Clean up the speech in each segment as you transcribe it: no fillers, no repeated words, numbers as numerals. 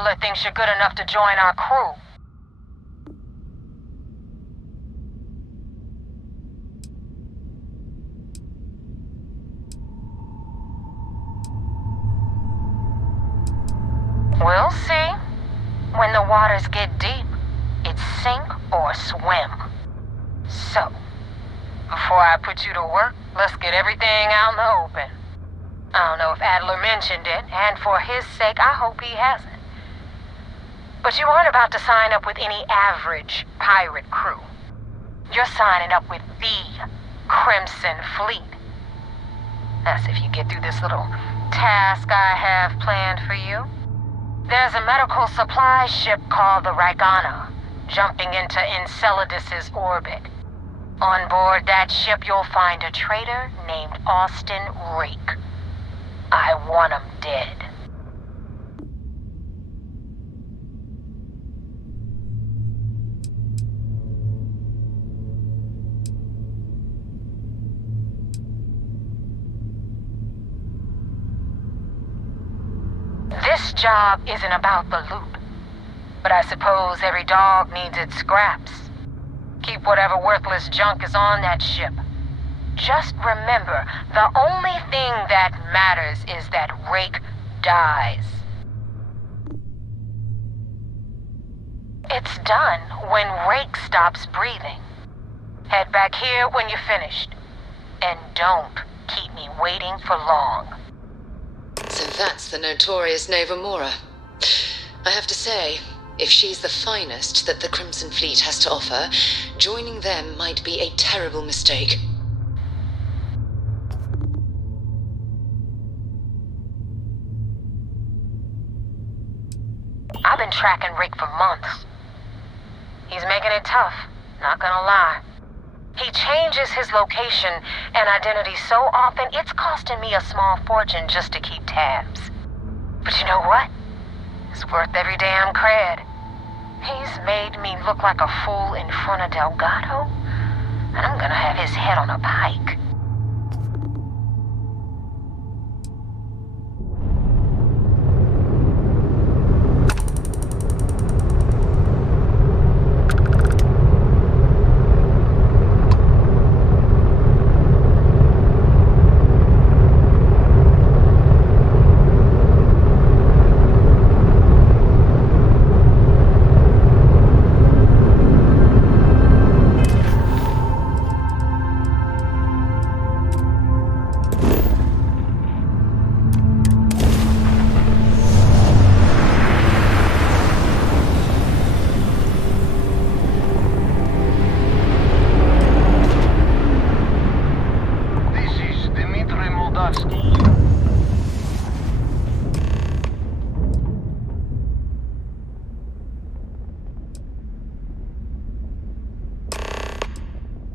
Adler thinks you're good enough to join our crew. We'll see. When the waters get deep, it's sink or swim. So, before I put you to work, let's get everything out in the open. I don't know if Adler mentioned it, and for his sake, I hope he hasn't. But you aren't about to sign up with any average pirate crew. You're signing up with the Crimson Fleet. That's if you get through this little task I have planned for you. There's a medical supply ship called the Ragana, jumping into Enceladus's orbit. On board that ship, you'll find a traitor named Austin Rake. I want him dead. This job isn't about the loot, but I suppose every dog needs its scraps. Keep whatever worthless junk is on that ship. Just remember, the only thing that matters is that Rake dies. It's done when Rake stops breathing. Head back here when you're finished. And don't keep me waiting for long. So that's the notorious Nova Mora. I have to say, if she's the finest that the Crimson Fleet has to offer, joining them might be a terrible mistake. I've been tracking Rick for months. He's making it tough, not gonna lie. He changes his location and identity so often, it's costing me a small fortune just to keep tabs. But you know what? It's worth every damn cred. He's made me look like a fool in front of Delgado, and I'm gonna have his head on a pike.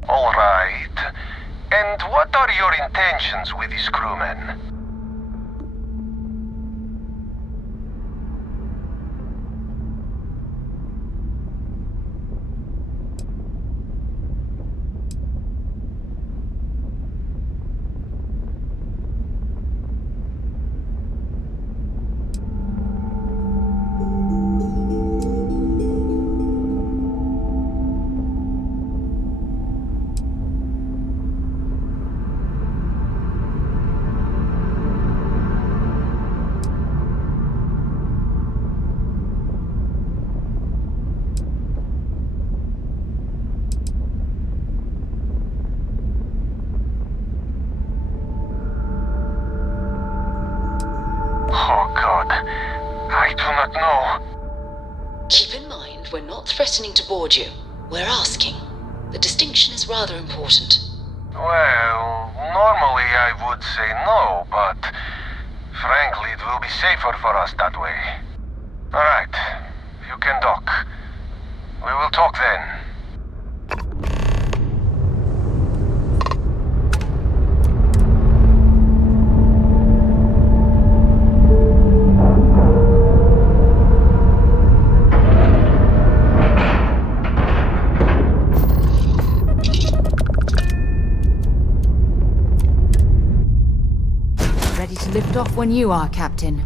All right. And what are your intentions with these crewmen? I do not know. Keep in mind, we're not threatening to board you. We're asking. The distinction is rather important. Well, normally I would say no, but frankly it will be safer for us that way. Alright, you can dock. We will talk then. Lift off when you are, Captain.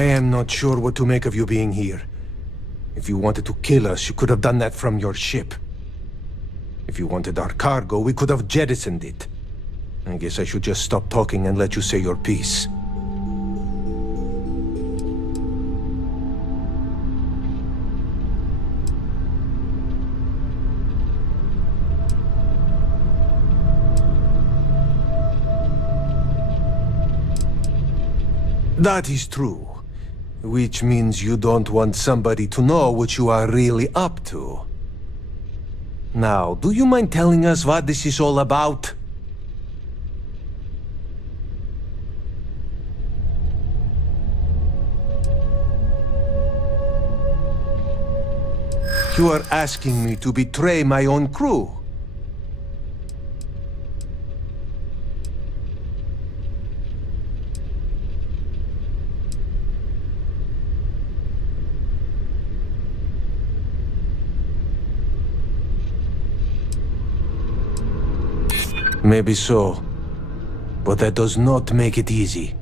I am not sure what to make of you being here. If you wanted to kill us, you could have done that from your ship. If you wanted our cargo, we could have jettisoned it. I guess I should just stop talking and let you say your piece. That is true. Which means you don't want somebody to know what you are really up to. Now, do you mind telling us what this is all about? You are asking me to betray my own crew. Maybe so, but that does not make it easy.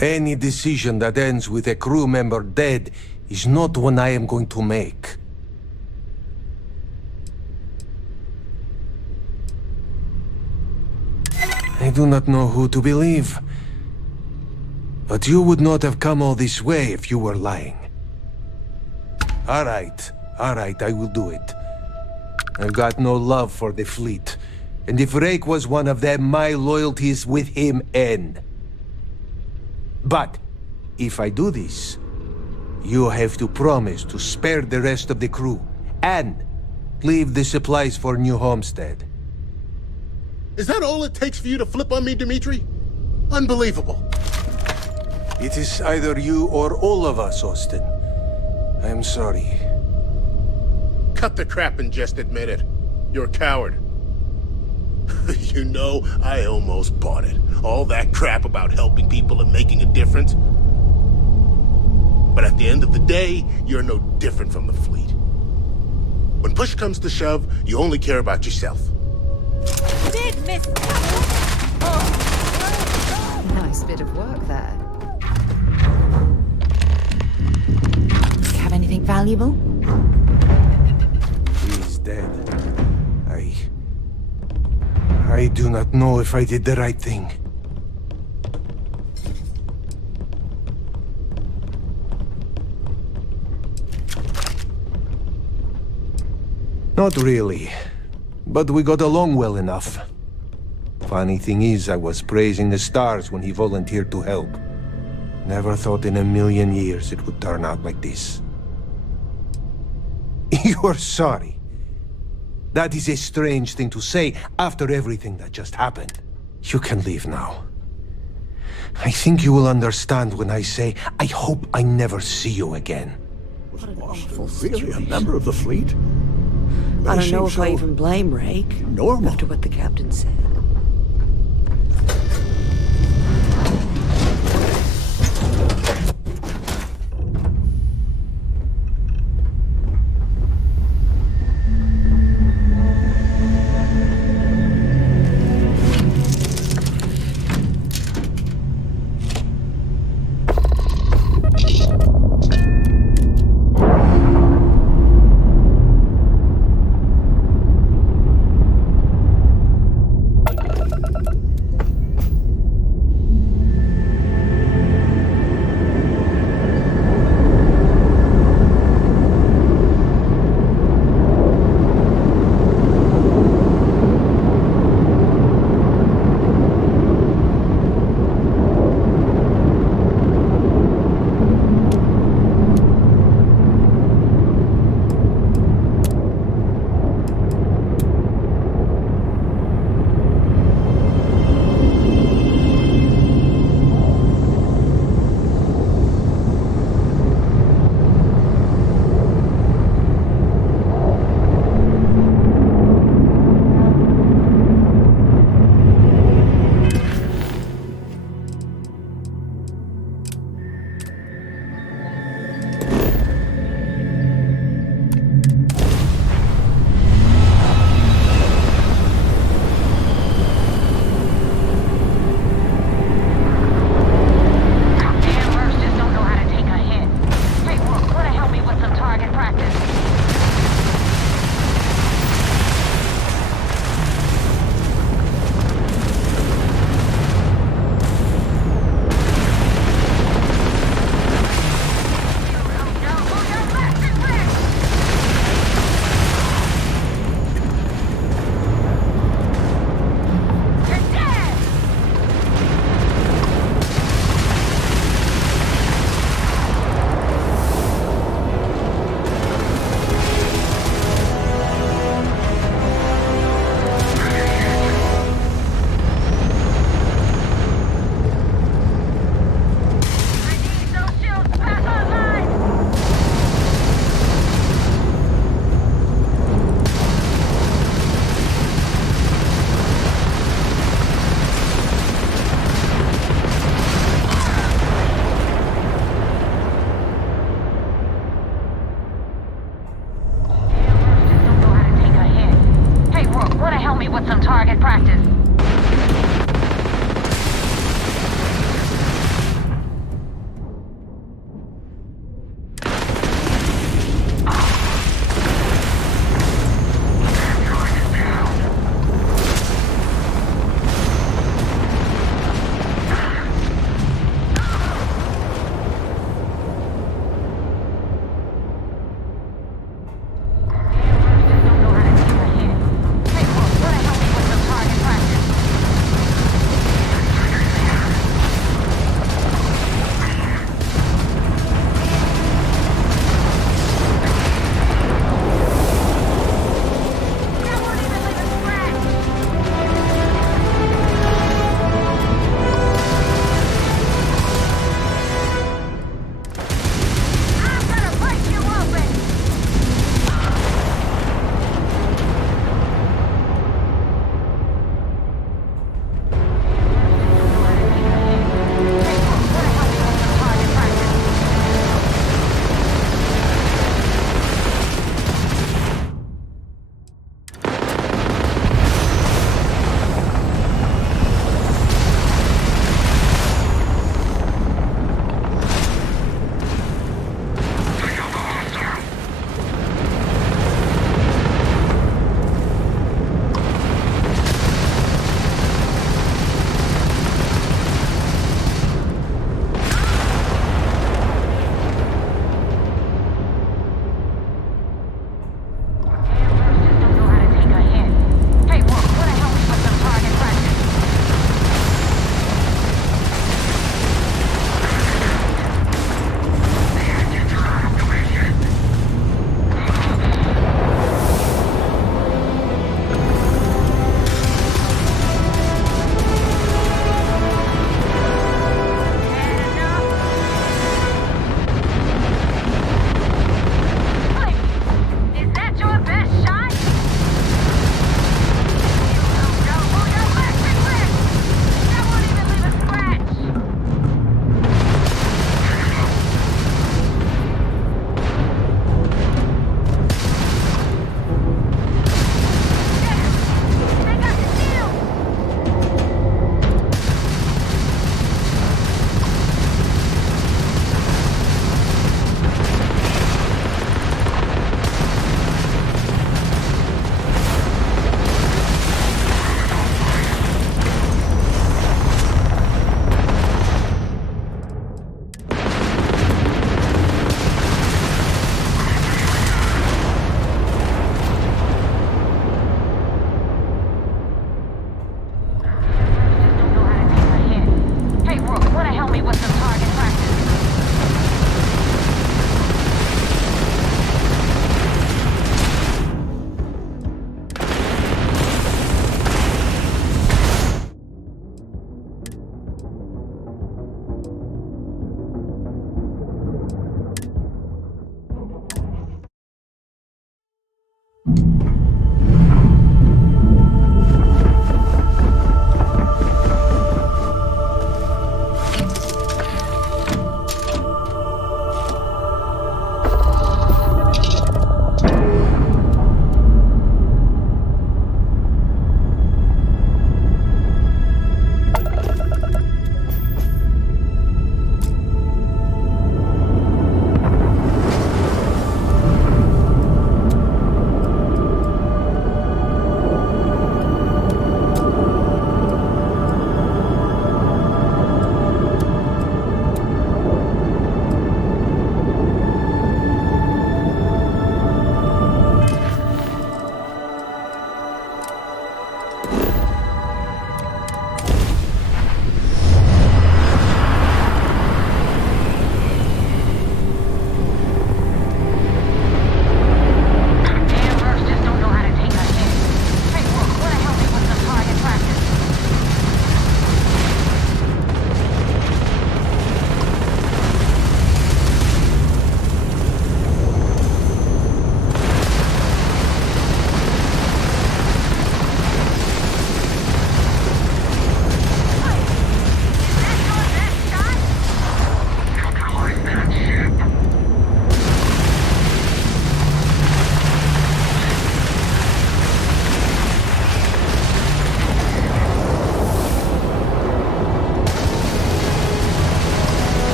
Any decision that ends with a crew member dead is not one I am going to make. I do not know who to believe. But you would not have come all this way if you were lying. All right, I will do it. I've got no love for the fleet. And if Rake was one of them, my loyalties with him end. But, if I do this, you have to promise to spare the rest of the crew, and leave the supplies for New Homestead. Is that all it takes for you to flip on me, Dimitri? Unbelievable. It is either you or all of us, Austin. I am sorry. Cut the crap and just admit it. You're a coward. You know, I almost bought it. All that crap about helping people and making a difference. But at the end of the day, you're no different from the fleet. When push comes to shove, you only care about yourself. Did miss. Nice bit of work there. Have anything valuable? He's dead. I do not know if I did the right thing. Not really. But we got along well enough. Funny thing is, I was praising the stars when he volunteered to help. Never thought in a million years it would turn out like this. You're sorry. That is a strange thing to say after everything that just happened. You can leave now. I think you will understand when I say, I hope I never see you again. Was Austin really a member of the fleet? I don't know if I even blame Rake. Normal. After what the captain said.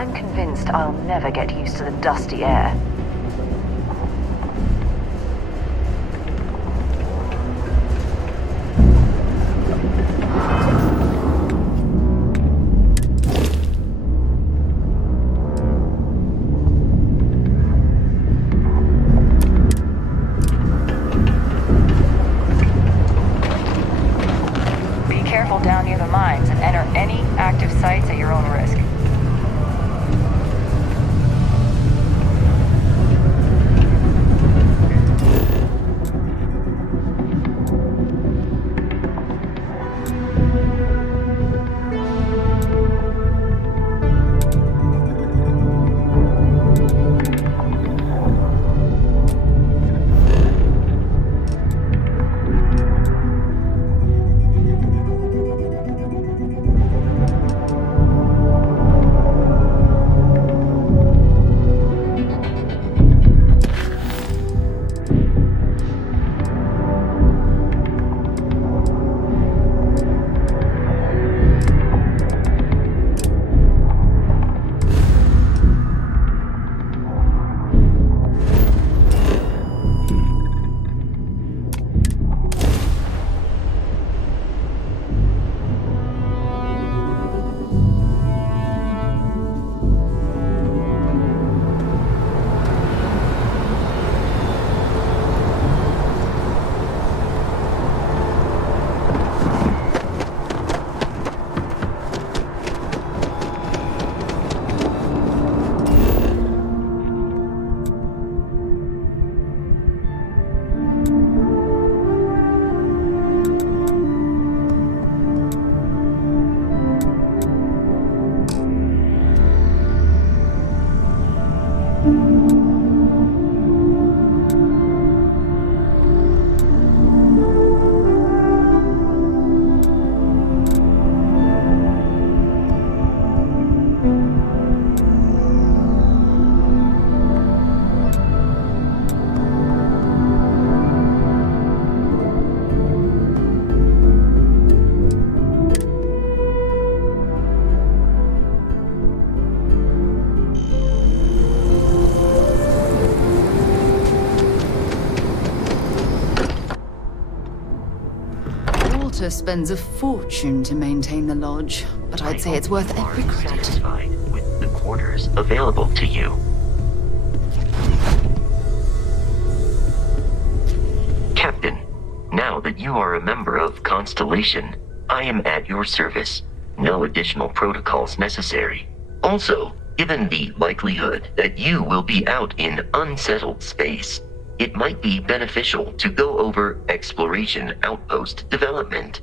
I'm convinced I'll never get used to the dusty air. Be careful down near the mines and enter any active sites at your own risk. Spends a fortune to maintain the lodge, but I'd say it's worth every credit. Satisfied with the quarters available to you. Captain, now that you are a member of Constellation, I am at your service. No additional protocols necessary. Also, given the likelihood that you will be out in unsettled space, it might be beneficial to go over exploration outpost development,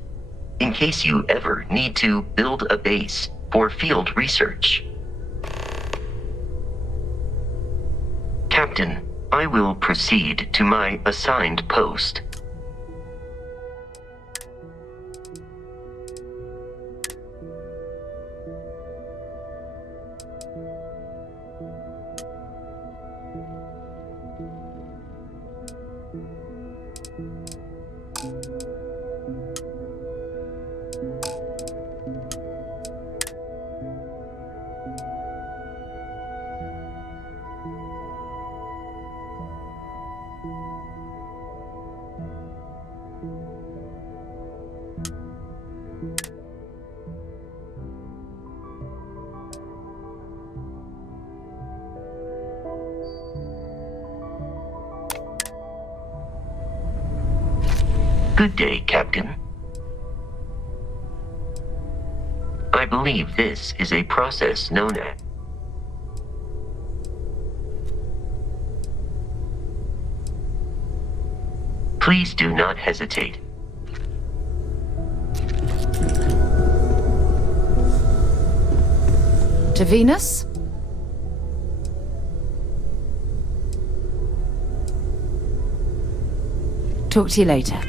in case you ever need to build a base for field research. Captain, I will proceed to my assigned post. Good day, Captain. I believe this is a process known as... Please do not hesitate. To Venus? Talk to you later.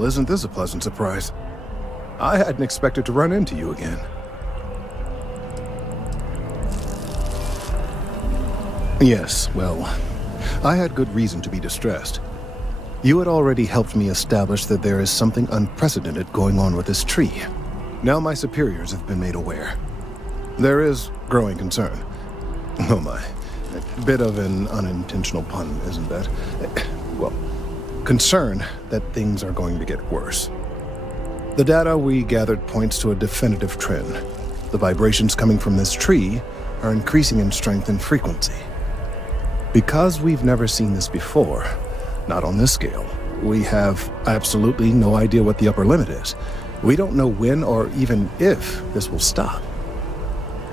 Well, isn't this a pleasant surprise? I hadn't expected to run into you again. Yes, well, I had good reason to be distressed. You had already helped me establish that there is something unprecedented going on with this tree. Now my superiors have been made aware. There is growing concern. Oh my. A bit of an unintentional pun, isn't that? Well, concern that things are going to get worse. The data we gathered points to a definitive trend. The vibrations coming from this tree are increasing in strength and frequency. Because we've never seen this before, not on this scale, we have absolutely no idea what the upper limit is. We don't know when or even if this will stop.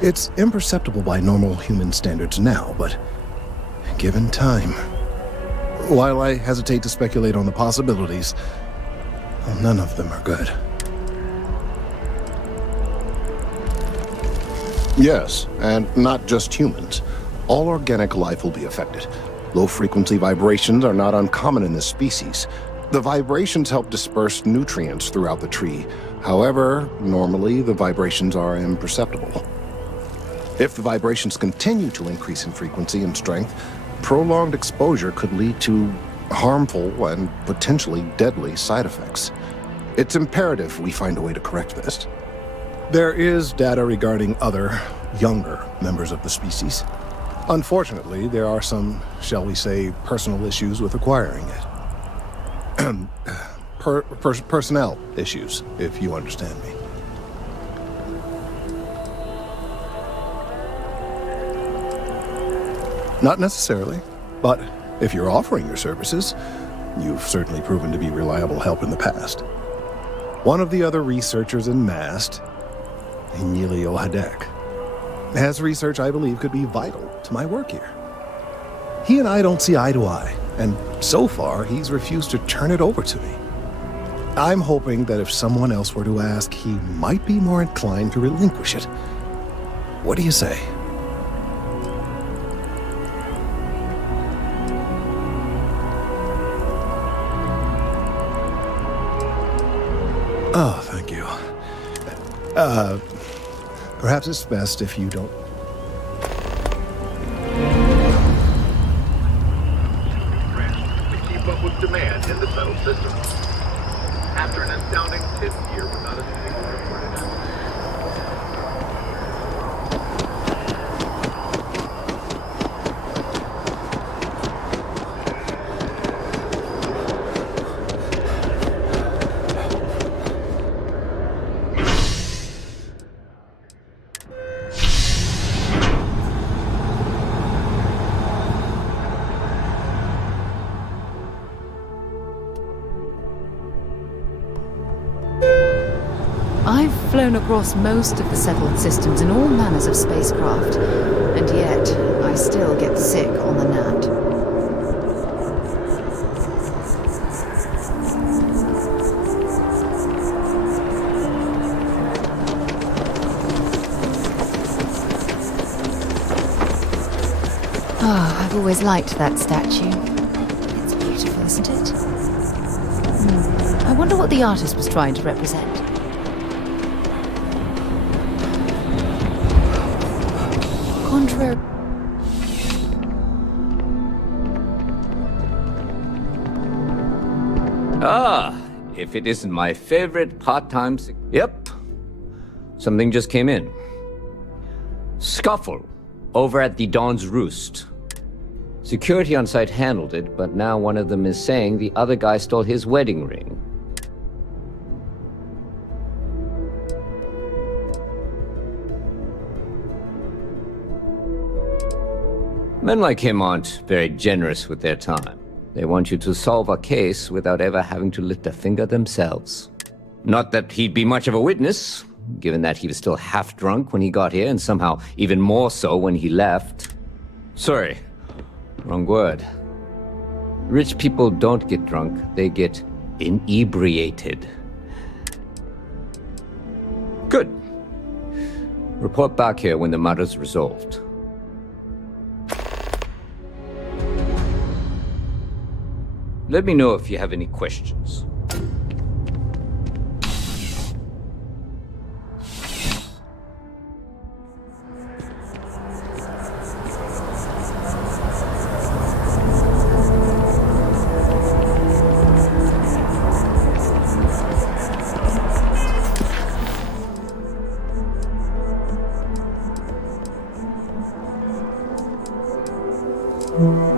It's imperceptible by normal human standards now, but given time. While I hesitate to speculate on the possibilities, none of them are good. Yes, and not just humans. All organic life will be affected. Low-frequency vibrations are not uncommon in this species. The vibrations help disperse nutrients throughout the tree. However, normally the vibrations are imperceptible. If the vibrations continue to increase in frequency and strength, prolonged exposure could lead to harmful and potentially deadly side effects. It's imperative we find a way to correct this. There is data regarding other, younger members of the species. Unfortunately, there are some, shall we say, personal issues with acquiring it. Personnel issues, if you understand me. Not necessarily, but if you're offering your services, you've certainly proven to be reliable help in the past. One of the other researchers in MAST, Emilio Hadek, has research I believe could be vital to my work here. He and I don't see eye to eye, and so far he's refused to turn it over to me. I'm hoping that if someone else were to ask, he might be more inclined to relinquish it. What do you say? Oh, thank you. Perhaps it's best if you don't... To keep up with demand in the settled system. After an astounding 10th year without a single reported accident. I've flown across most of the settled systems in all manners of spacecraft, and yet I still get sick on the Nat. I've always liked that statue. It's beautiful, isn't it? I wonder what the artist was trying to represent. Contrary. If it isn't my favorite part-time... Yep. Something just came in. Scuffle over at the Dawn's Roost. Security on site handled it, but now one of them is saying the other guy stole his wedding ring. Men like him aren't very generous with their time. They want you to solve a case without ever having to lift a finger themselves. Not that he'd be much of a witness, given that he was still half drunk when he got here and somehow even more so when he left. Sorry, wrong word. Rich people don't get drunk, they get inebriated. Good. Report back here when the matter's resolved. Let me know if you have any questions. Warm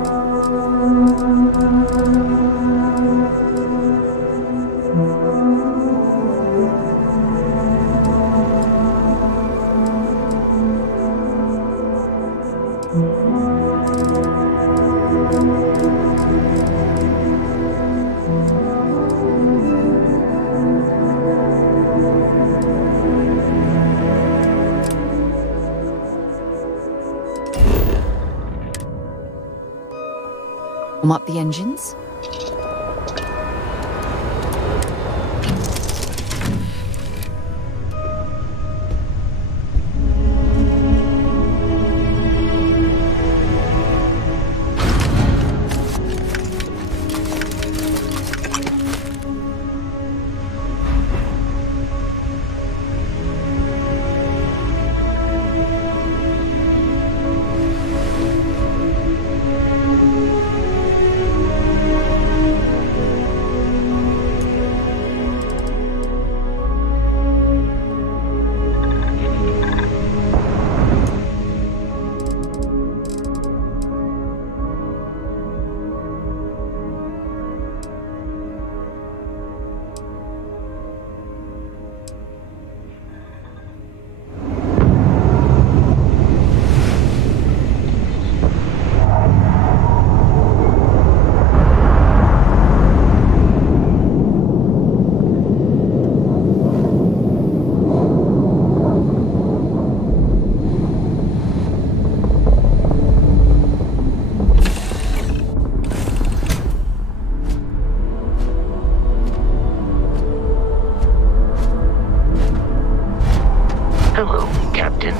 up the engines. Hello, Captain.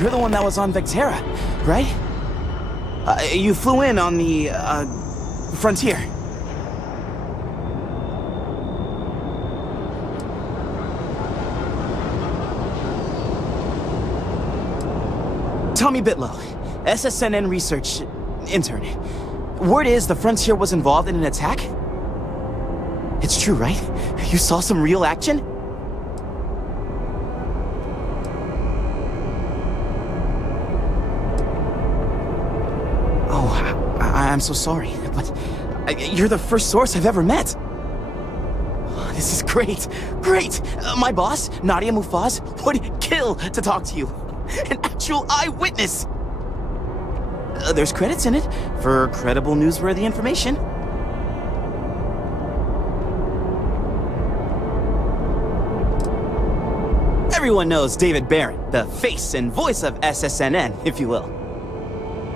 You're the one that was on Vectera, right? You flew in on the, Frontier. Tommy Bitlow, SSNN research intern. Word is the Frontier was involved in an attack? It's true, right? You saw some real action? I'm so sorry, but you're the first source I've ever met. This is great, great. My boss, Nadia Mufaz, would kill to talk to you. An actual eyewitness. There's credits in it for credible, newsworthy information. Everyone knows David Barron, the face and voice of SSNN, if you will.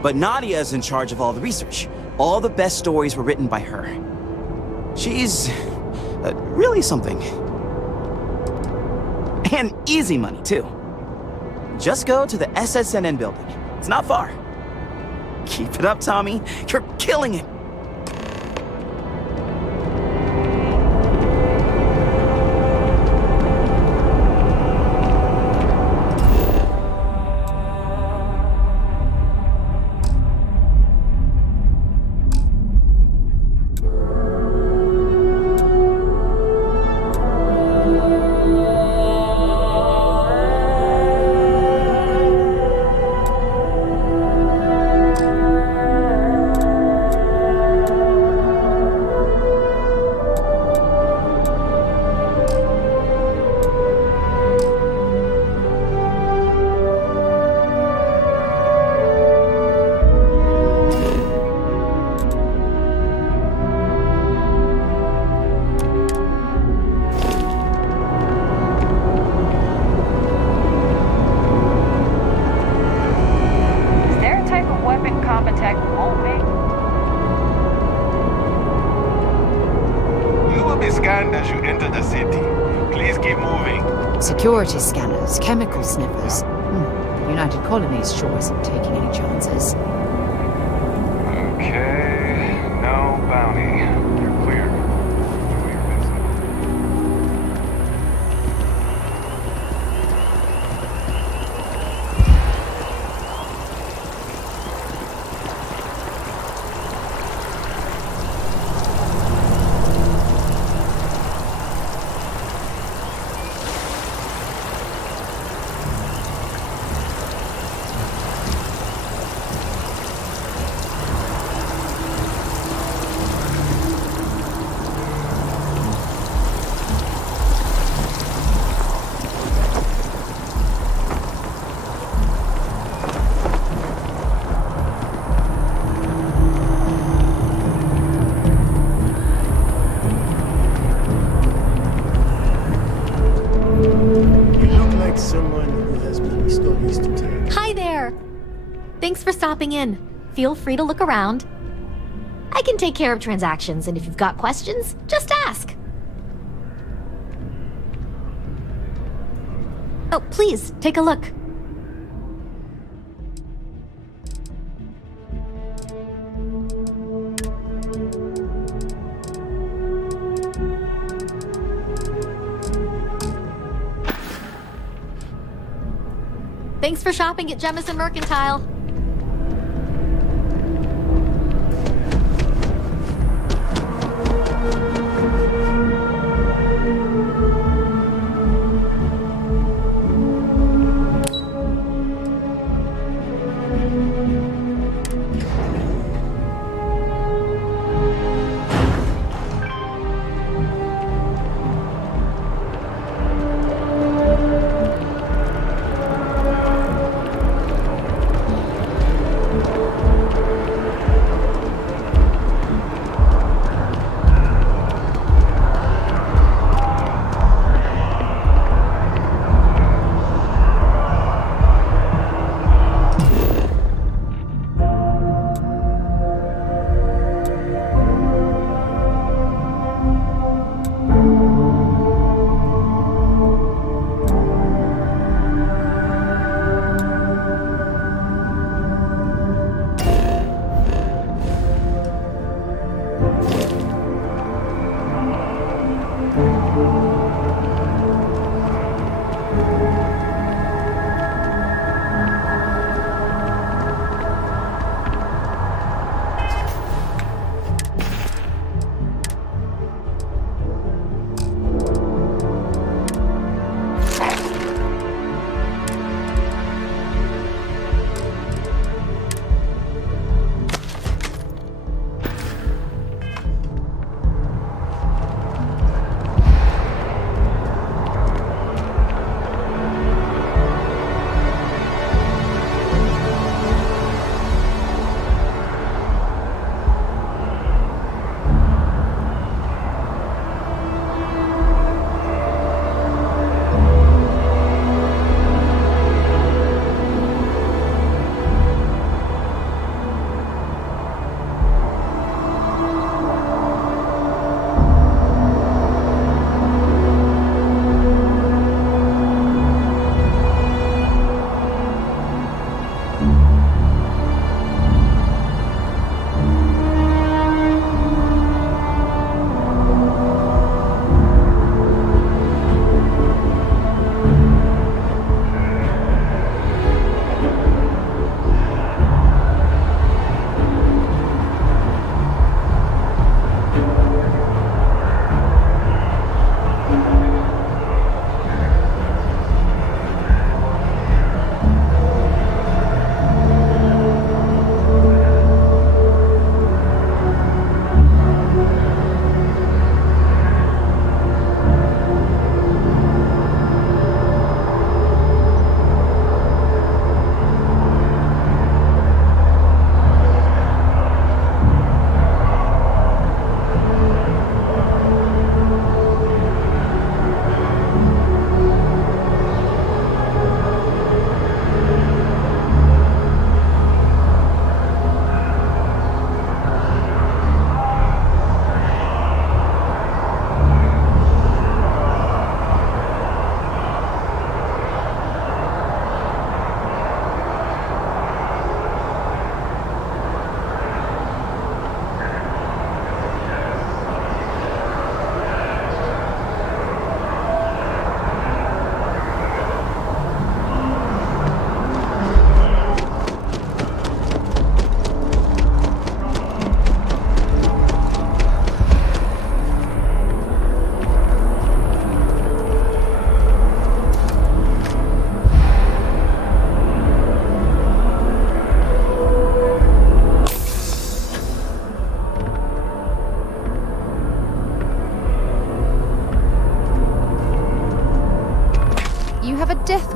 But Nadia is in charge of all the research. All the best stories were written by her. She's really something. And easy money, too. Just go to the SSNN building. It's not far. Keep it up, Tommy. You're killing it. Security scanners, chemical sniffers. You're United Colonies sure isn't taking any chances. Okay, no bounty. You're clear. Do your business. Thanks for stopping in. Feel free to look around. I can take care of transactions, and if you've got questions, just ask. Oh, please, take a look. Thanks for shopping at Jemison Mercantile.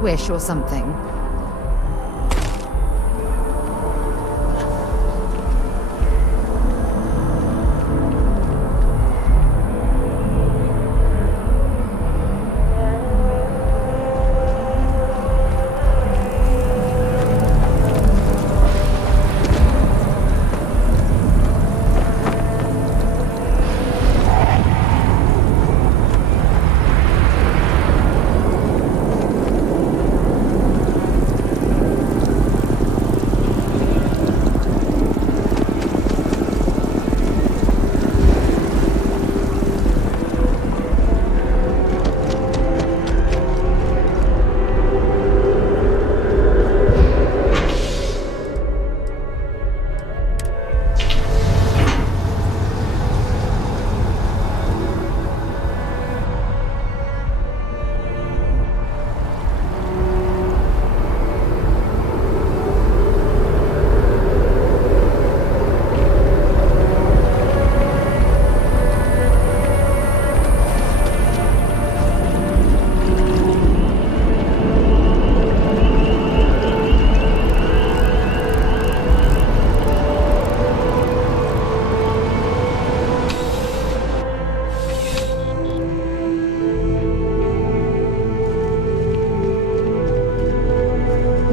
wish or something.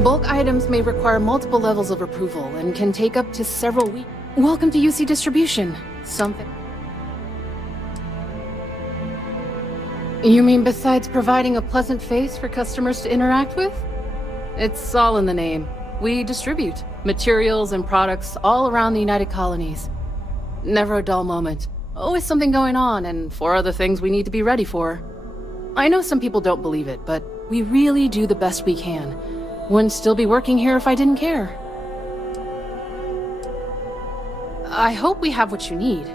Bulk items may require multiple levels of approval and can take up to several weeks. Welcome to UC Distribution. Something... You mean besides providing a pleasant face for customers to interact with? It's all in the name. We distribute materials and products all around the United Colonies. Never a dull moment. Always something going on and 4 other things we need to be ready for. I know some people don't believe it, but we really do the best we can. Wouldn't still be working here if I didn't care. I hope we have what you need.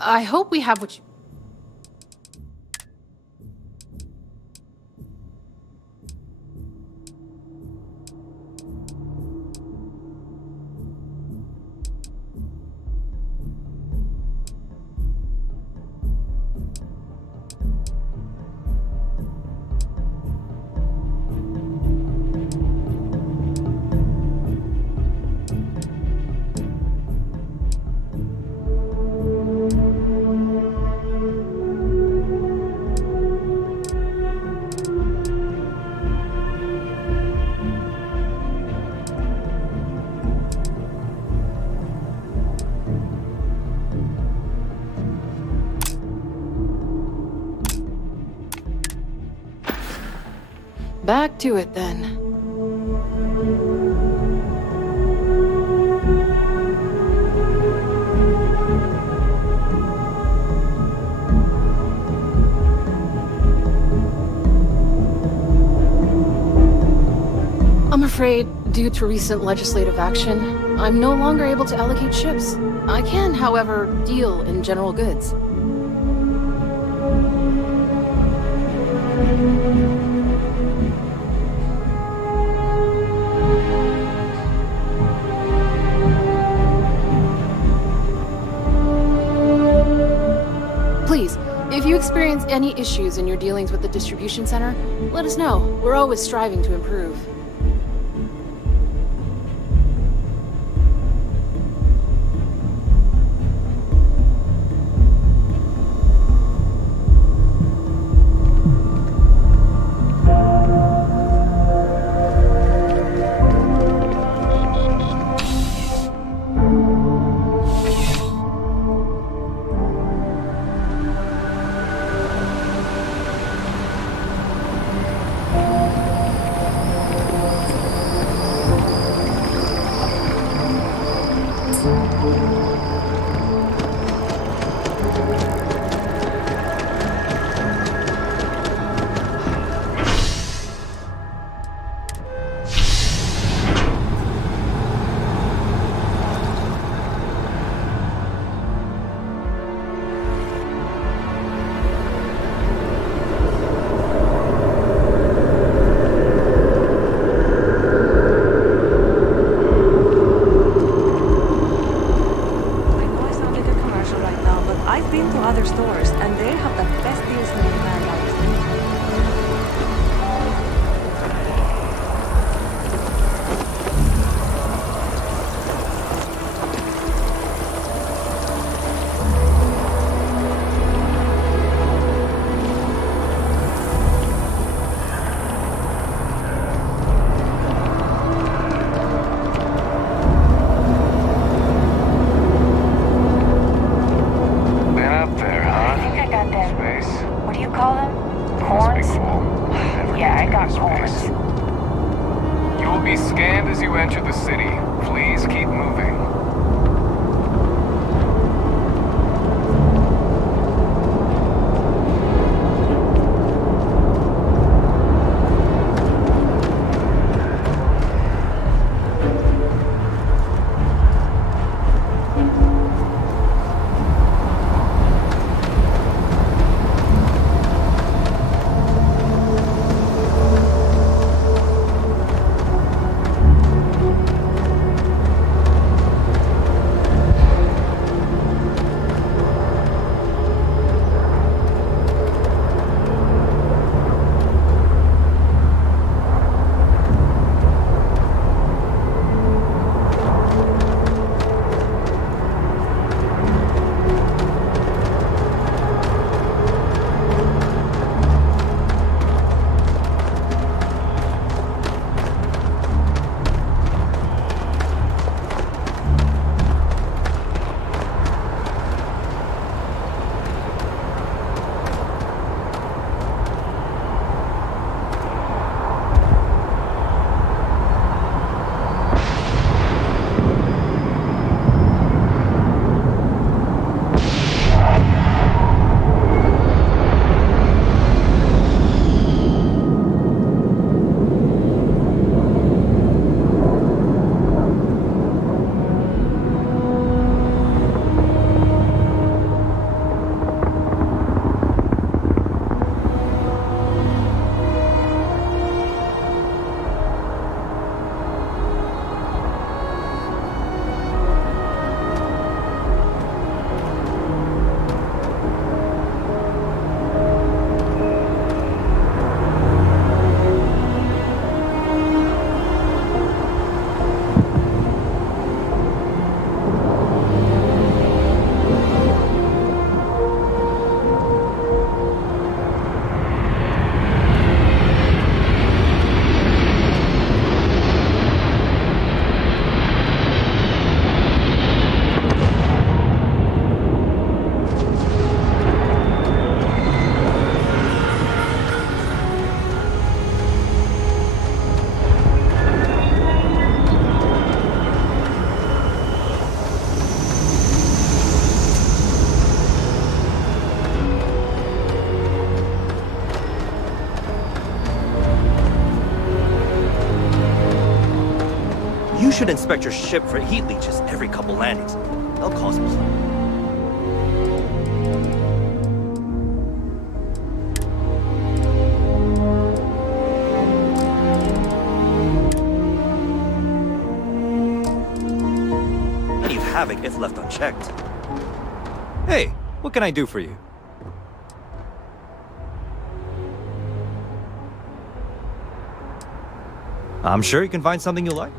I hope we have what you... Back to it, then. I'm afraid, due to recent legislative action, I'm no longer able to allocate ships. I can, however, deal in general goods. Please, if you experience any issues in your dealings with the distribution center, let us know. We're always striving to improve. You should inspect your ship for heat leeches every couple landings. They'll cause trouble. Havoc if left unchecked. Hey, what can I do for you? I'm sure you can find something you like.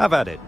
How about it?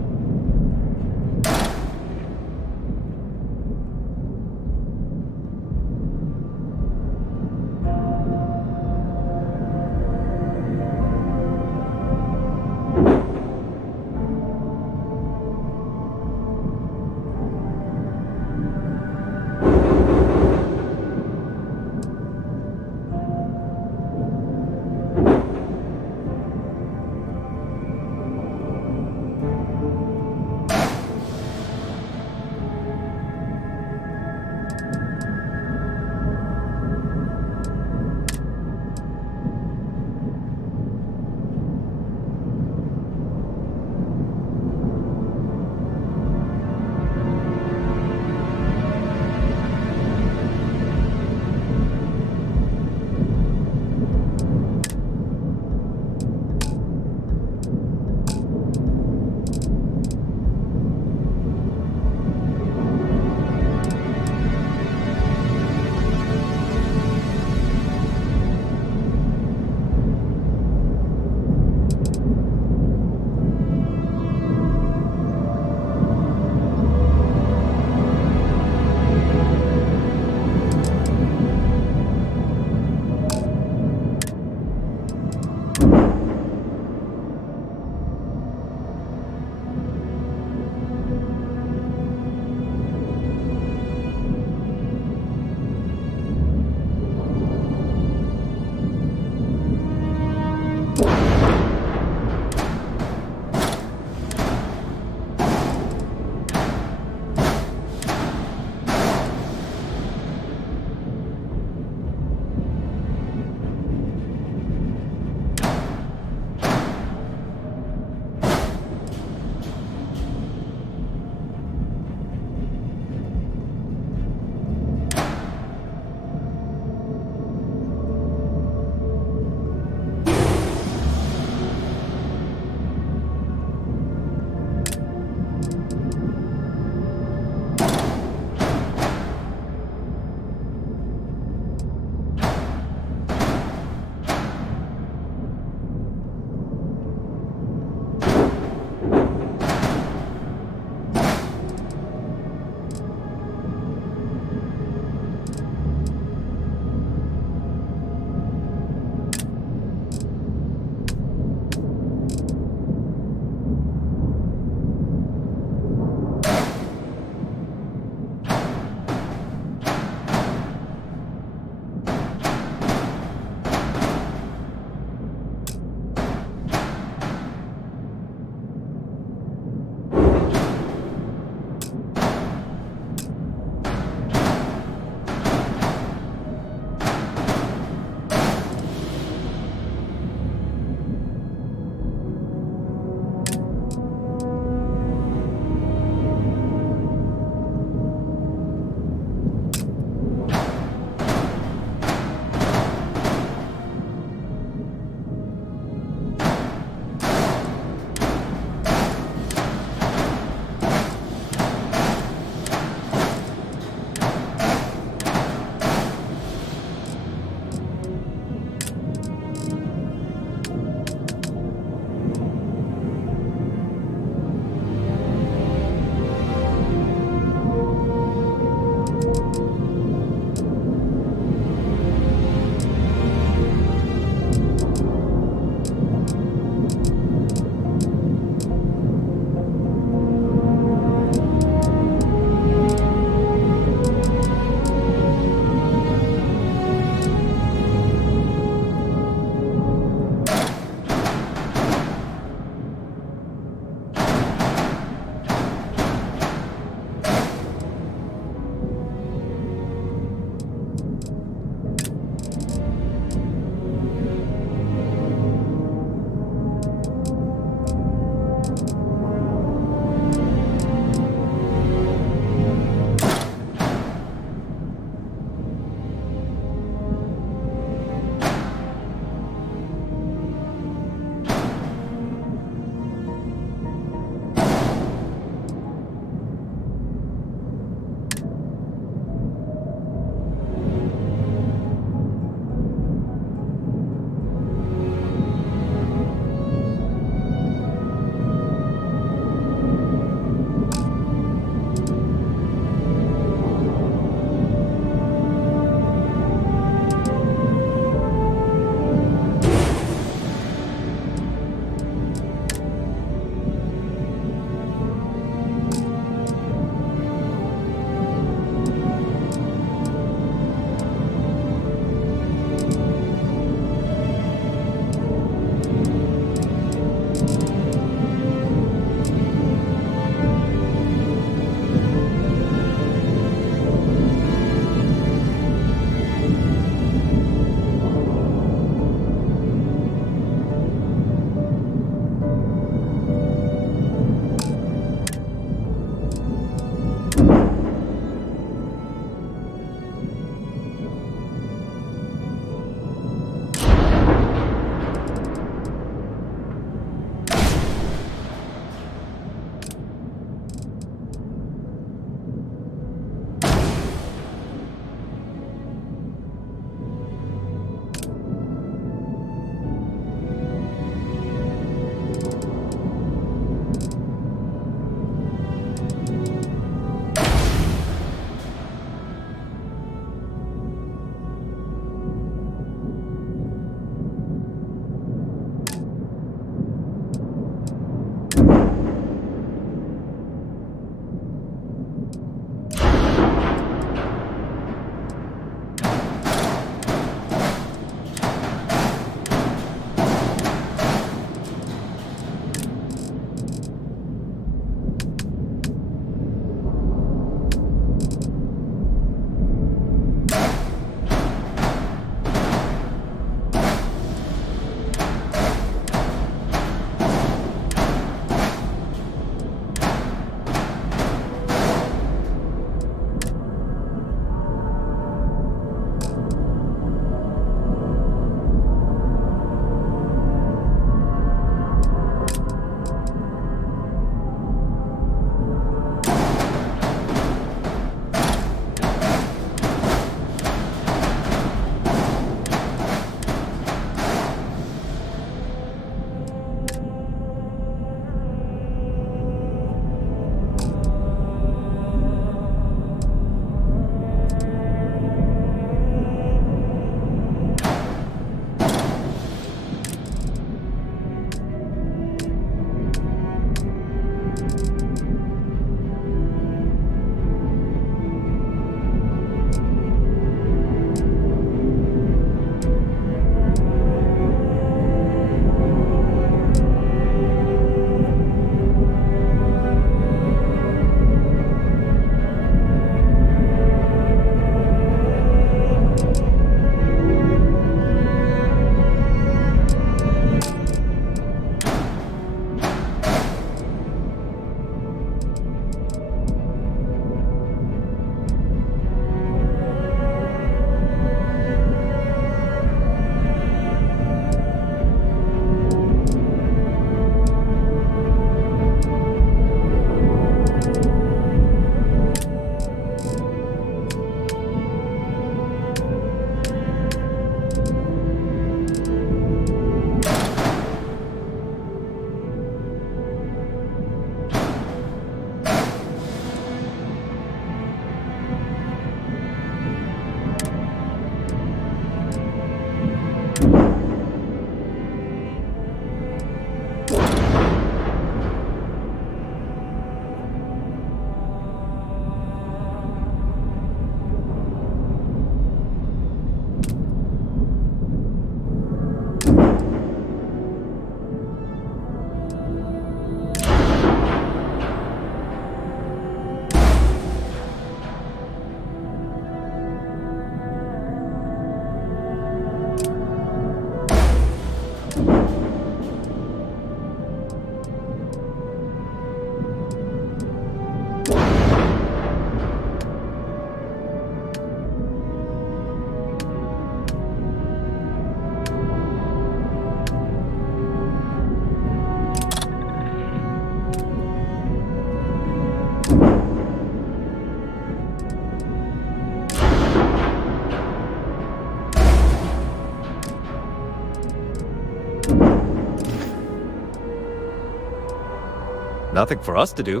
Nothing for us to do.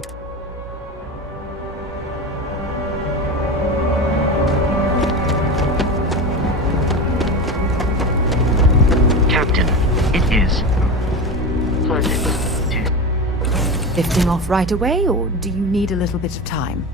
Captain, it is pleasant to... Lifting off right away, or do you need a little bit of time?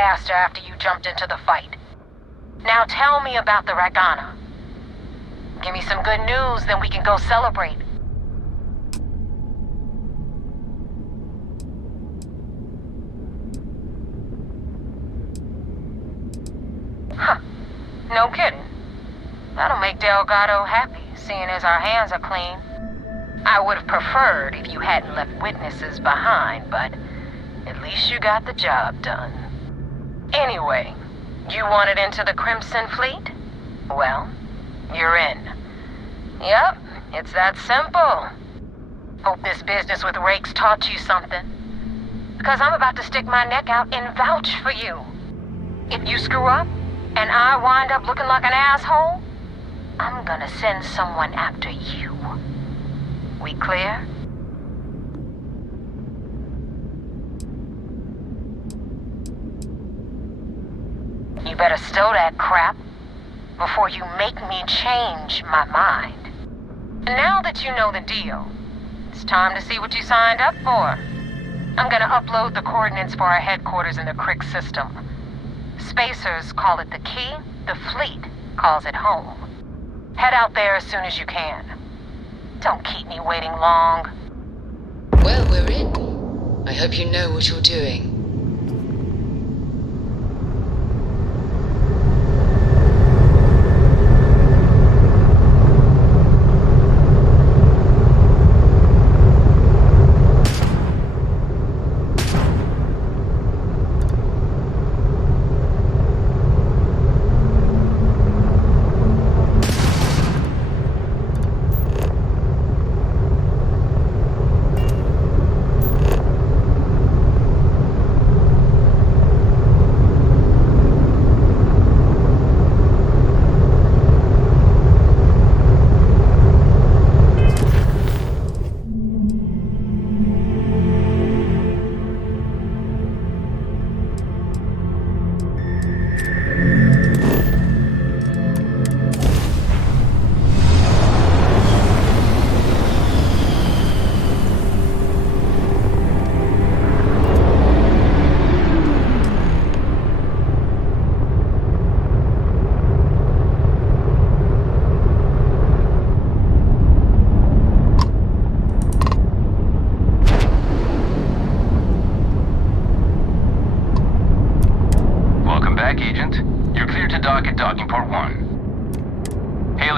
faster after you jumped into the fight. Now tell me about the Ragana. Give me some good news, then we can go celebrate. Huh. No kidding. That'll make Delgado happy, seeing as our hands are clean. I would have preferred if you hadn't left witnesses behind, but at least you got the job done. Anyway, you wanted into the Crimson Fleet? Well, you're in. Yep, it's that simple. Hope this business with Rakes taught you something. Because I'm about to stick my neck out and vouch for you. If you screw up, and I wind up looking like an asshole, I'm gonna send someone after you. We clear? You better stow that crap before you make me change my mind. And now that you know the deal, it's time to see what you signed up for. I'm gonna upload the coordinates for our headquarters in the Crick system. Spacers call it the key, the fleet calls it home. Head out there as soon as you can. Don't keep me waiting long. Well, we're in. I hope you know what you're doing.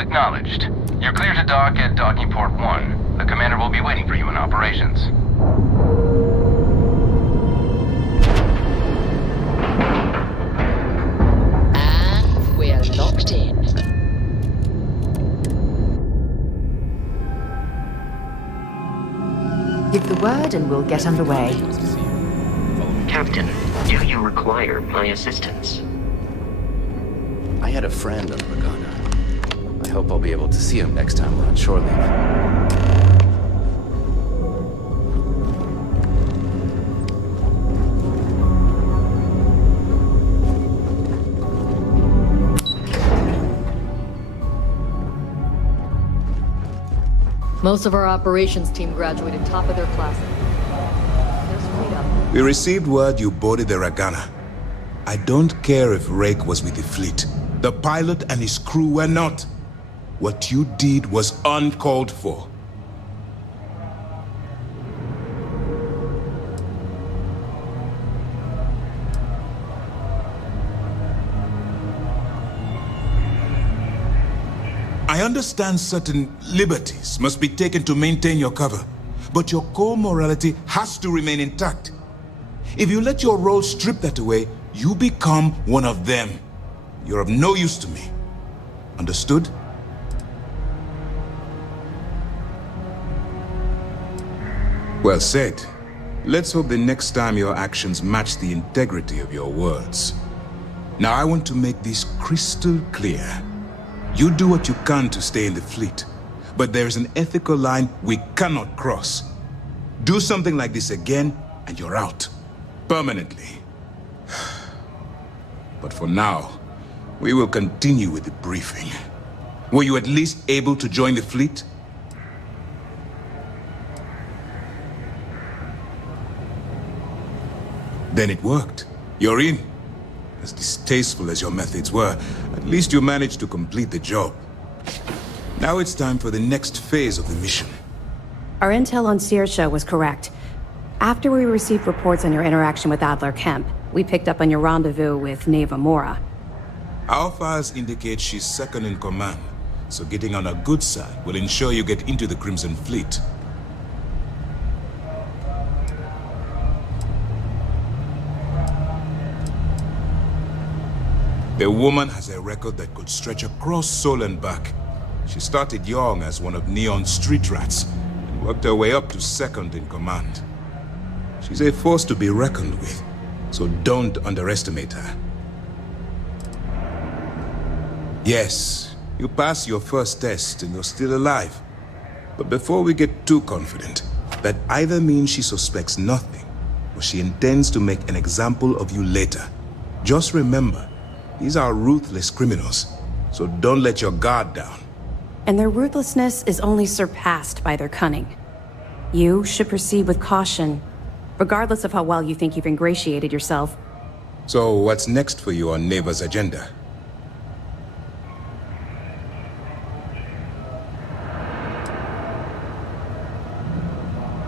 Acknowledged. You're clear to dock at docking port 1. The commander will be waiting for you in operations. And we're locked in. Give the word and we'll get underway. Captain, do you require my assistance? I had a friend on Ragana. I hope I'll be able to see him next time we're on shore leave. Most of our operations team graduated top of their class. We received word you boarded the Ragana. I don't care if Rake was with the fleet. The pilot and his crew were not. What you did was uncalled for. I understand certain liberties must be taken to maintain your cover, but your core morality has to remain intact. If you let your role strip that away, you become one of them. You're of no use to me. Understood? Well said. Let's hope the next time your actions match the integrity of your words. Now I want to make this crystal clear. You do what you can to stay in the fleet, but there's an ethical line we cannot cross. Do something like this again, and you're out. Permanently. But for now, we will continue with the briefing. Were you at least able to join the fleet? Then it worked. You're in. As distasteful as your methods were, at least you managed to complete the job. Now it's time for the next phase of the mission. Our intel on Saoirse was correct. After we received reports on your interaction with Adler Kemp, we picked up on your rendezvous with Neva Mora. Our files indicate she's second in command, so getting on her good side will ensure you get into the Crimson Fleet. The woman has a record that could stretch across Sol and back. She started young as one of Neon's street rats, and worked her way up to second in command. She's a force to be reckoned with, so don't underestimate her. Yes, you passed your first test and you're still alive. But before we get too confident, that either means she suspects nothing, or she intends to make an example of you later. Just remember, these are ruthless criminals, so don't let your guard down. And their ruthlessness is only surpassed by their cunning. You should proceed with caution, regardless of how well you think you've ingratiated yourself. So what's next for you on Neva's agenda?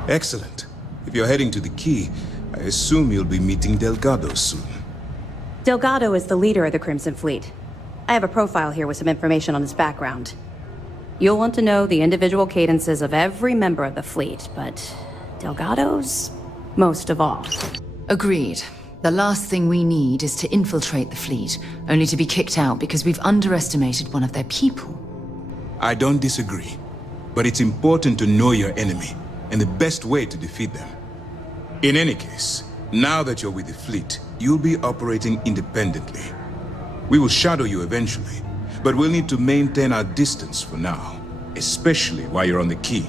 Excellent. If you're heading to the Key, I assume you'll be meeting Delgado soon. Delgado is the leader of the Crimson Fleet. I have a profile here with some information on his background. You'll want to know the individual cadences of every member of the fleet, but Delgado's most of all. Agreed. The last thing we need is to infiltrate the fleet, only to be kicked out because we've underestimated one of their people. I don't disagree, but it's important to know your enemy, and the best way to defeat them. In any case, now that you're with the fleet, you'll be operating independently. We will shadow you eventually, but we'll need to maintain our distance for now, especially while you're on the Key.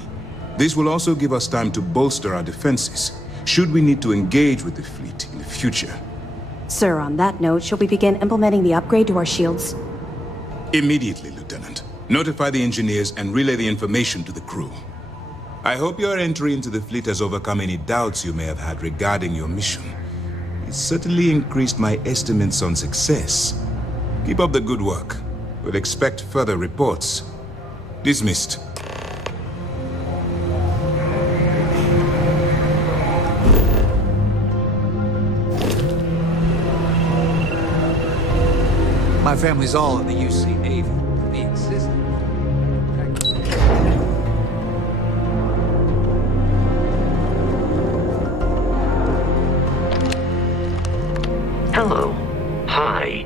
This will also give us time to bolster our defenses, should we need to engage with the fleet in the future. Sir, on that note, shall we begin implementing the upgrade to our shields? Immediately, Lieutenant. Notify the engineers and relay the information to the crew. I hope your entry into the fleet has overcome any doubts you may have had regarding your mission. It's certainly increased my estimates on success. Keep up the good work. We'll expect further reports. Dismissed. My family's all in the UC Navy. Me and Sister. Hello. Hi.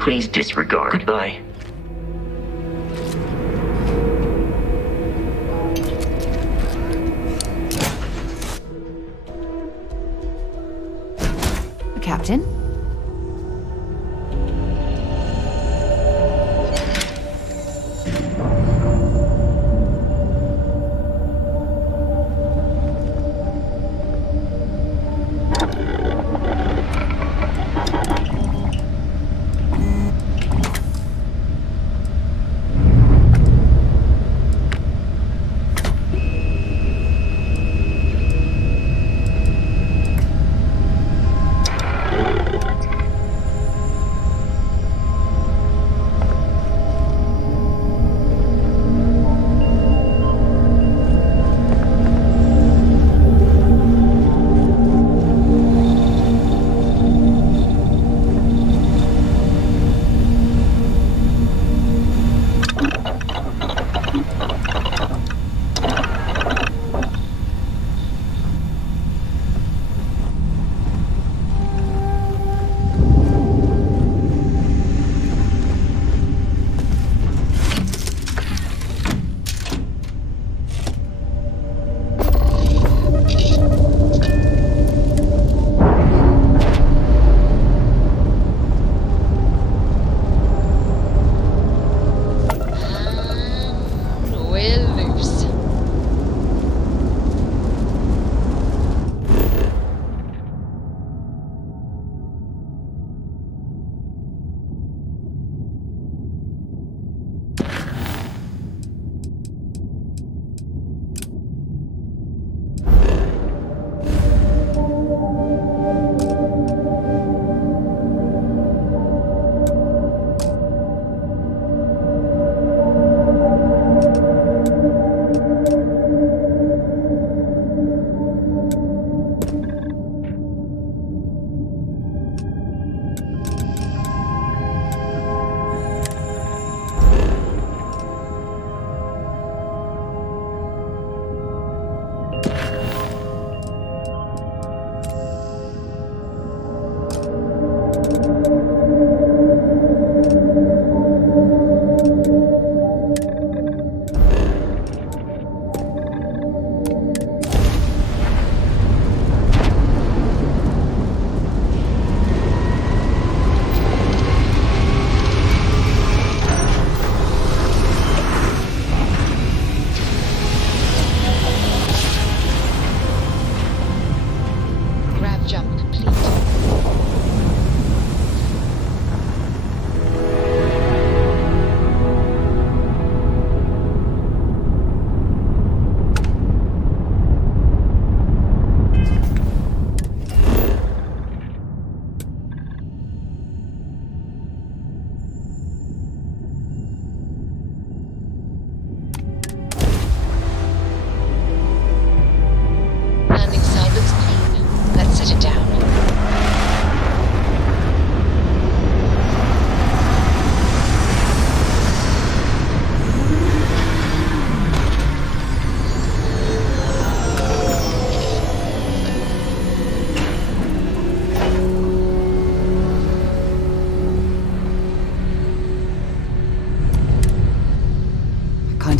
Please disregard. Goodbye. Captain?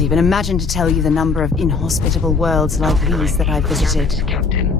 even imagine to tell you the number of inhospitable worlds like these that I've visited. Captain.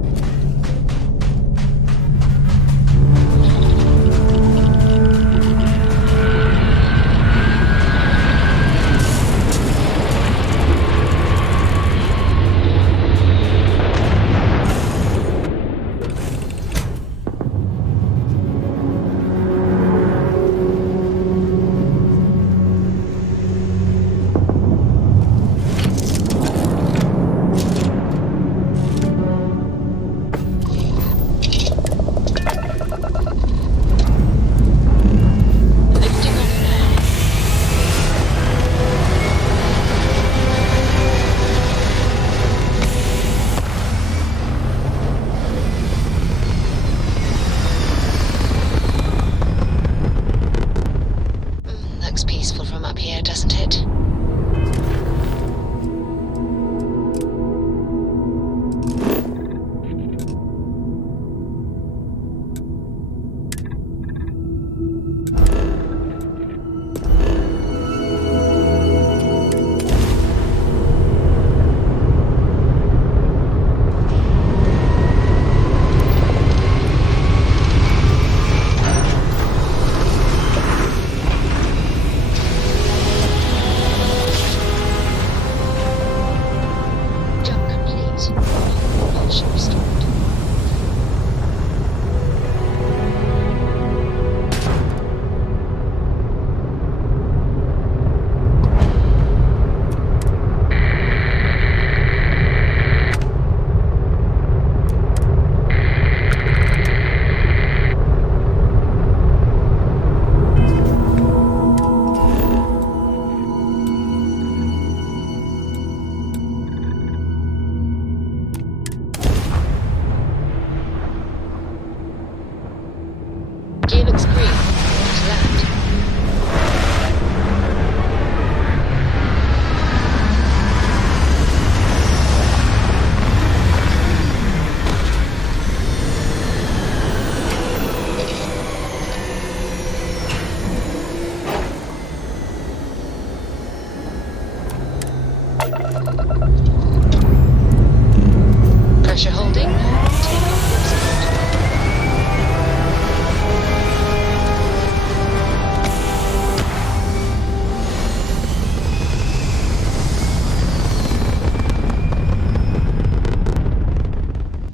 Pressure holding. Take off warp speed.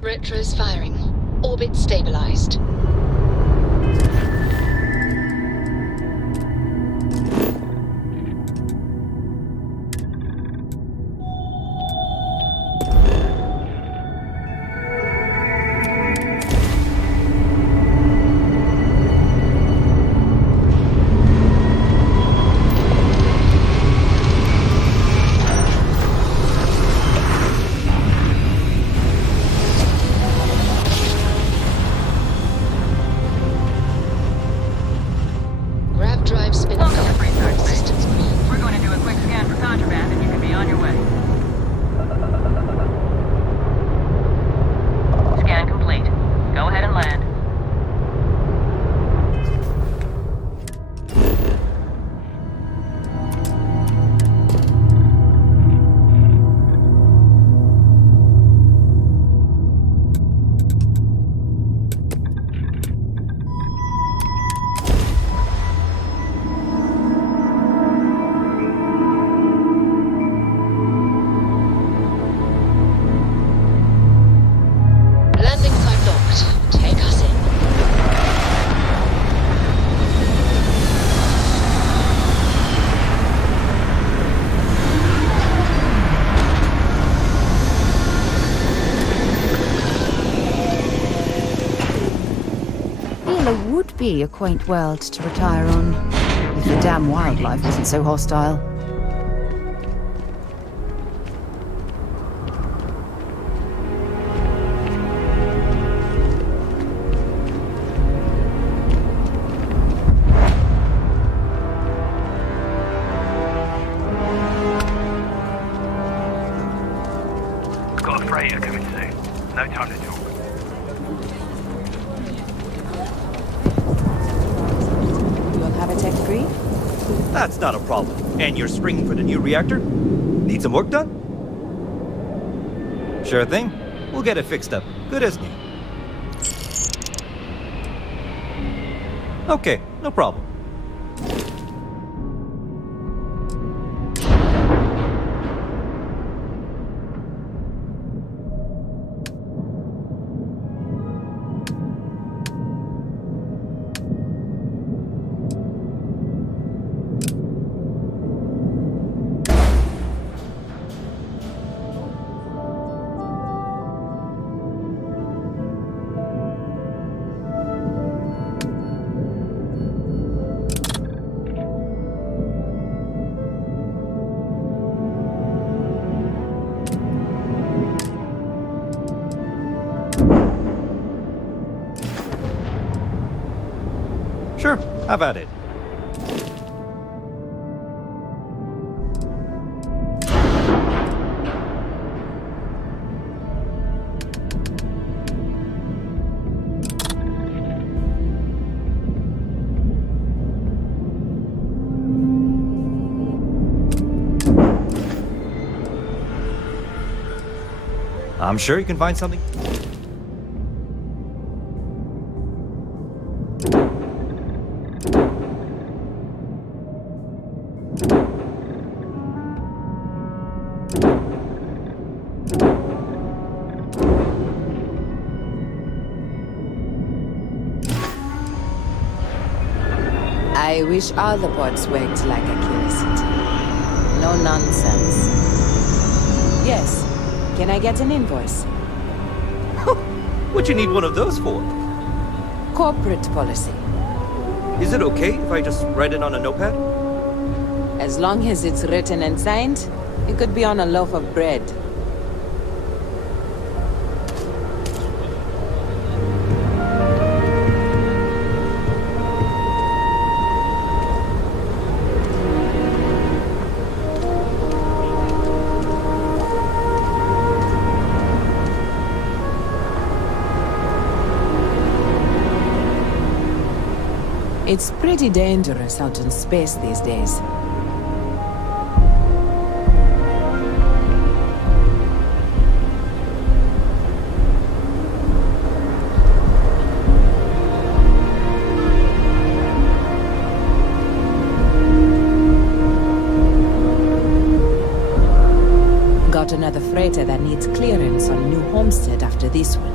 Retros firing. Orbit stabilized. Would be a quaint world to retire on, if the damn wildlife wasn't so hostile. Got a freighter coming soon. No time to talk. You'll have a tech brief? That's not a problem. And you're springing for the new reactor? Need some work done? Sure thing. We'll get it fixed up. Good as new. Okay, no problem. Sure, have at it. I'm sure you can find something. I wish all the ports worked like a curiosity. No nonsense. Yes. Can I get an invoice? What'd you need one of those for? Corporate policy. Is it okay if I just write it on a notepad? As long as it's written and signed, it could be on a loaf of bread. It's pretty dangerous out in space these days. Got another freighter that needs clearance on New Homestead after this one.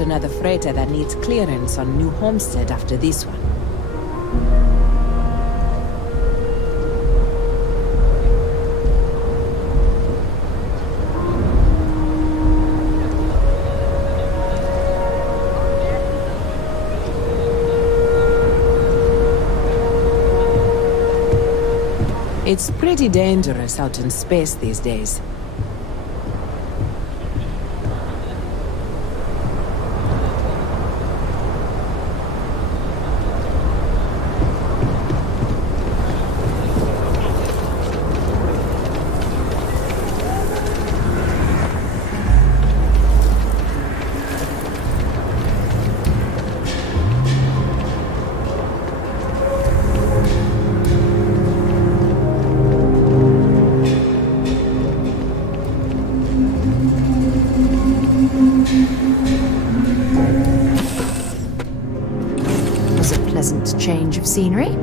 Another freighter that needs clearance on New Homestead after this one. It's pretty dangerous out in space these days. Change of scenery.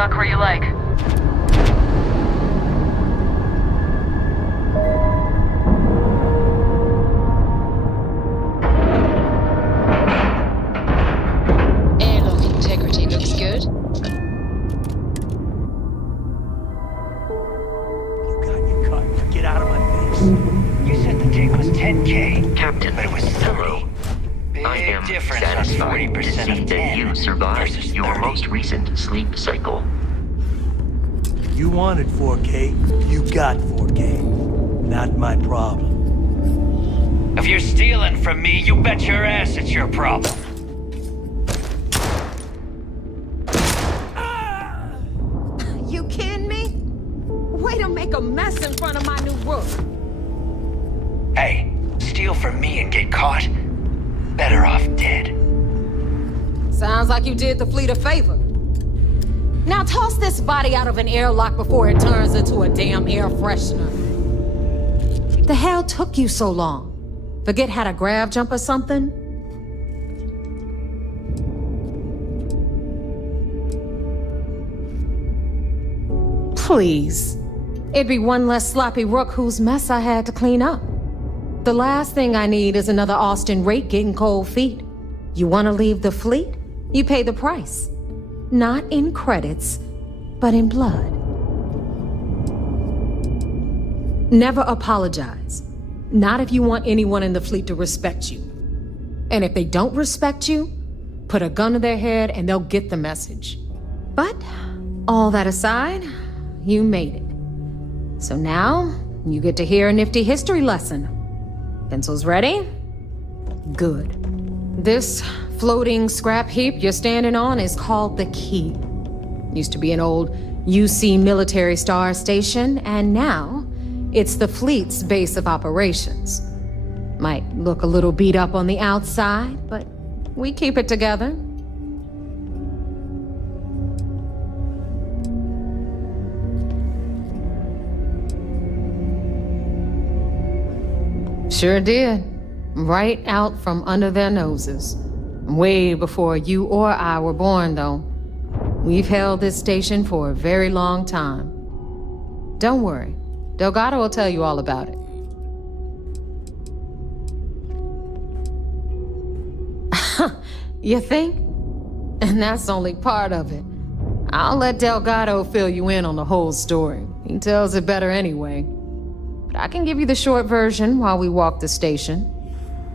Dock where you like. Airlock integrity looks good. Get out of my face. You said the take was 10K. Captain, but it was 30. Big I am difference on satisfied 40% to see of that 10 you survived versus your 30. most recent sleep cycle. You wanted 4K, you got 4K. Not my problem. If you're stealing from me, you bet your ass it's your problem. You kidding me? Way to make a mess in front of my new roof. Hey, steal from me and get caught? Better off dead. Sounds like you did the fleet a favor. Now toss this body out of an airlock before it turns into a damn air freshener. The hell took you so long? Forget how to grav jump or something? Please. It'd be one less sloppy rook whose mess I had to clean up. The last thing I need is another Austin rate getting cold feet. You want to leave the fleet? You pay the price. Not in credits, but in blood. Never apologize. Not if you want anyone in the fleet to respect you. And if they don't respect you, put a gun to their head and they'll get the message. But, all that aside, you made it. So now, you get to hear a nifty history lesson. Pencils ready? Good. This floating scrap heap you're standing on is called the Key. Used to be an old UC military star station, and now it's the fleet's base of operations. Might look a little beat up on the outside, but we keep it together. Sure did. Right out from under their noses. Way before you or I were born, though. We've held this station for a very long time. Don't worry. Delgado will tell you all about it. You think? And that's only part of it. I'll let Delgado fill you in on the whole story. He tells it better anyway. But I can give you the short version while we walk the station.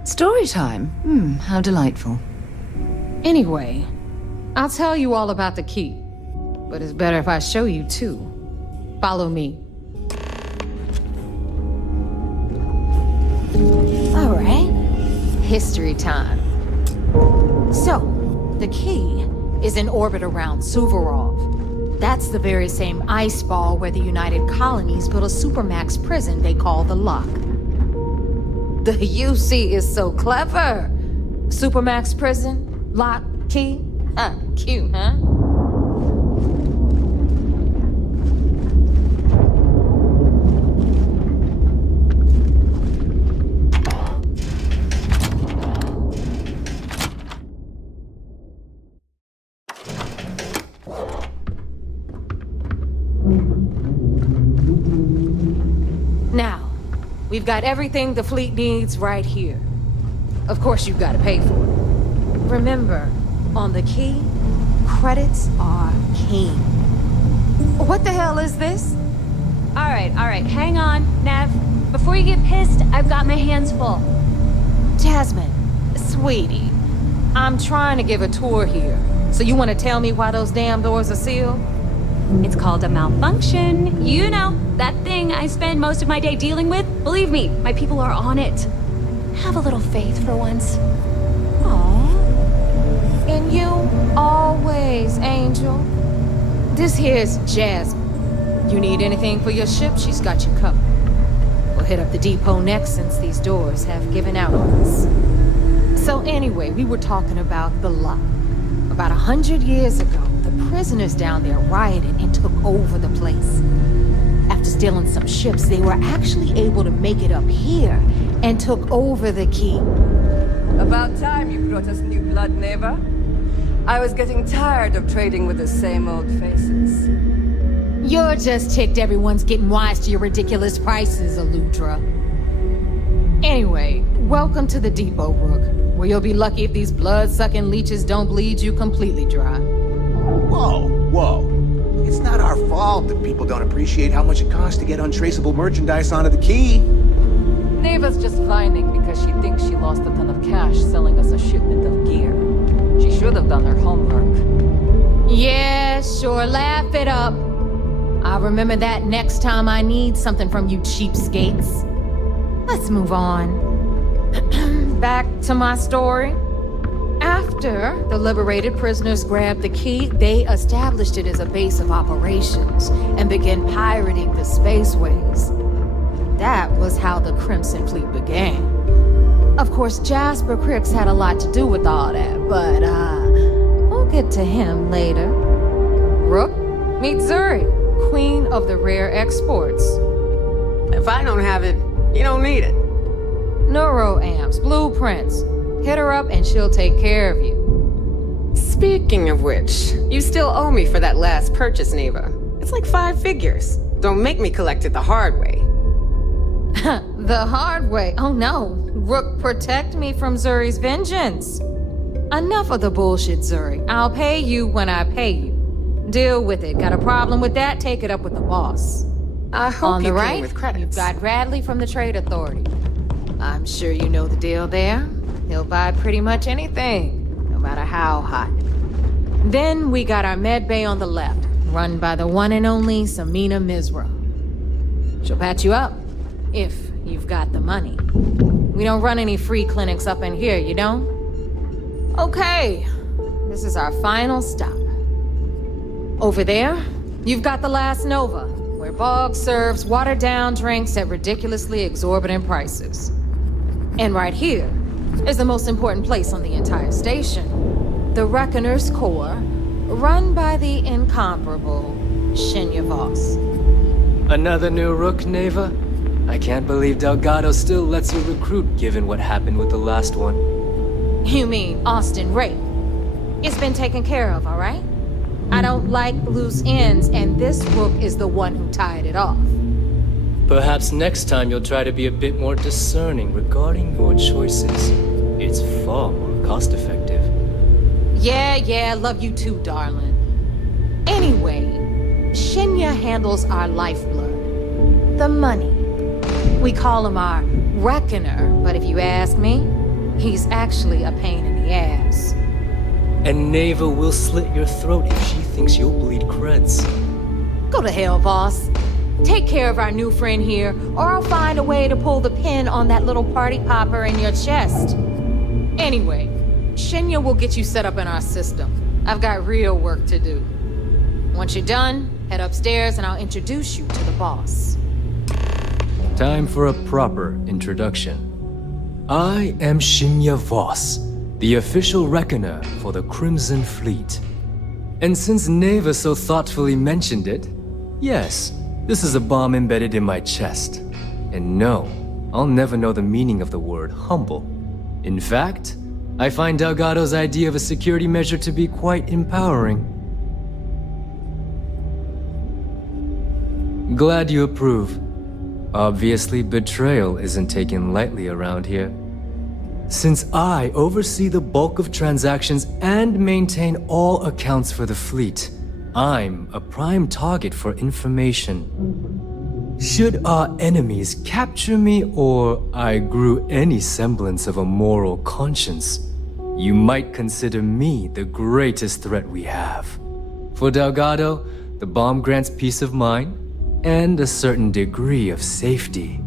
Story time? How delightful. Anyway, I'll tell you all about the Key. But it's better if I show you too. Follow me. All right. History time. So, the Key is in orbit around Suvorov. That's the very same ice ball where the United Colonies built a supermax prison they call the Lock. The UC is so clever. Supermax prison, Lock, Key. Cute, huh? Now, we've got everything the fleet needs right here. Of course, you've got to pay for it. Remember, on the Key, credits are king. What the hell is this? All right, hang on, Nev. Before you get pissed, I've got my hands full. Jasmine, sweetie, I'm trying to give a tour here. So you want to tell me why those damn doors are sealed? It's called a malfunction. You know, that thing I spend most of my day dealing with. Believe me, my people are on it. Have a little faith for once. Aww. And you always, Angel. This here's Jasmine. You need anything for your ship, she's got you covered. We'll hit up the depot next since these doors have given out on us. So anyway, we were talking about the Lock. About 100 years ago, the prisoners down there rioted and took over the place. After stealing some ships, they were actually able to make it up here and took over the Key. About time you brought us new blood, Neva. I was getting tired of trading with the same old faces. You're just ticked everyone's getting wise to your ridiculous prices, Aludra. Anyway, welcome to the depot, Rook, where you'll be lucky if these blood-sucking leeches don't bleed you completely dry. Whoa, whoa. It's not our fault that people don't appreciate how much it costs to get untraceable merchandise onto the key. Neva's just whining because she thinks she lost a ton of cash selling us a shipment of gear. She should have done her homework. Yeah, sure, laugh it up. I'll remember that next time I need something from you cheapskates. Let's move on. Back to my story. After the liberated prisoners grabbed the key, they established it as a base of operations and began pirating the spaceways. That was how the Crimson Fleet began. Of course, Jasper Cricks had a lot to do with all that, but we'll get to him later. Rook, meet Zuri, Queen of the Rare Exports. If I don't have it, you don't need it. Neuroamps, blueprints. Hit her up and she'll take care of you. Speaking of which, you still owe me for that last purchase, Neva. It's like 5 figures. Don't make me collect it the hard way. The hard way? Oh no. Rook, protect me from Zuri's vengeance. Enough of the bullshit, Zuri. I'll pay you when I pay you. Deal with it. Got a problem with that? Take it up with the boss. I hope On the you pay right, with credits. you've got Bradley from the Trade Authority. I'm sure you know the deal there. He'll buy pretty much anything, no matter how hot. Then we got our med bay on the left, run by the one and only Samina Mizra. She'll patch you up, if you've got the money. We don't run any free clinics up in here, you don't? Okay, this is our final stop. Over there, you've got the Last Nova, where Bog serves watered-down drinks at ridiculously exorbitant prices. And right here is the most important place on the entire station, the Reckoner's Core, run by the incomparable Shinya Voss. Another new Rook, Neva? I can't believe Delgado still lets you recruit given what happened with the last one. You mean Austin Rape? It's been taken care of, all right? I don't like loose ends, and this Rook is the one who tied it off. Perhaps next time you'll try to be a bit more discerning regarding your choices. It's far more cost-effective. Yeah, love you too, darling. Anyway, Shinya handles our lifeblood. The money. We call him our Reckoner, but if you ask me, he's actually a pain in the ass. And Neva will slit your throat if she thinks you'll bleed creds. Go to hell, boss. Take care of our new friend here, or I'll find a way to pull the pin on that little party popper in your chest. Anyway, Shinya will get you set up in our system. I've got real work to do. Once you're done, head upstairs and I'll introduce you to the boss. Time for a proper introduction. I am Shinya Voss, the official reckoner for the Crimson Fleet. And since Neva so thoughtfully mentioned it, yes, this is a bomb embedded in my chest. And no, I'll never know the meaning of the word humble. In fact, I find Delgado's idea of a security measure to be quite empowering. Glad you approve. Obviously, betrayal isn't taken lightly around here. Since I oversee the bulk of transactions and maintain all accounts for the fleet, I'm a prime target for information. Should our enemies capture me or I grew any semblance of a moral conscience, you might consider me the greatest threat we have. For Delgado, the bomb grants peace of mind and a certain degree of safety.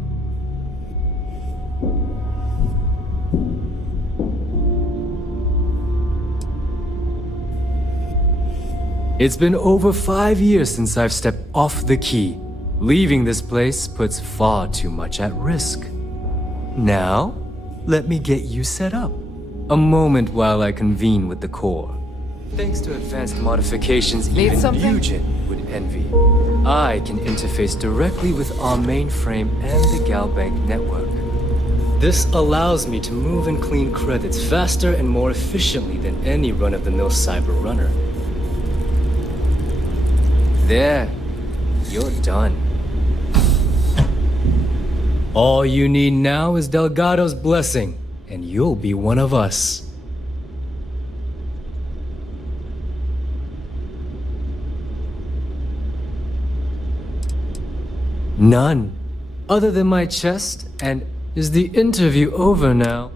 It's been over 5 years since I've stepped off the key. Leaving this place puts far too much at risk. Now, let me get you set up. A moment while I convene with the core. Thanks to advanced modifications Need even something? Eugen would envy, I can interface directly with our mainframe and the Galbank network. This allows me to move and clean credits faster and more efficiently than any run-of-the-mill cyber runner. There, you're done. All you need now is Delgado's blessing, and you'll be one of us. None. Other than my chest, and is the interview over now?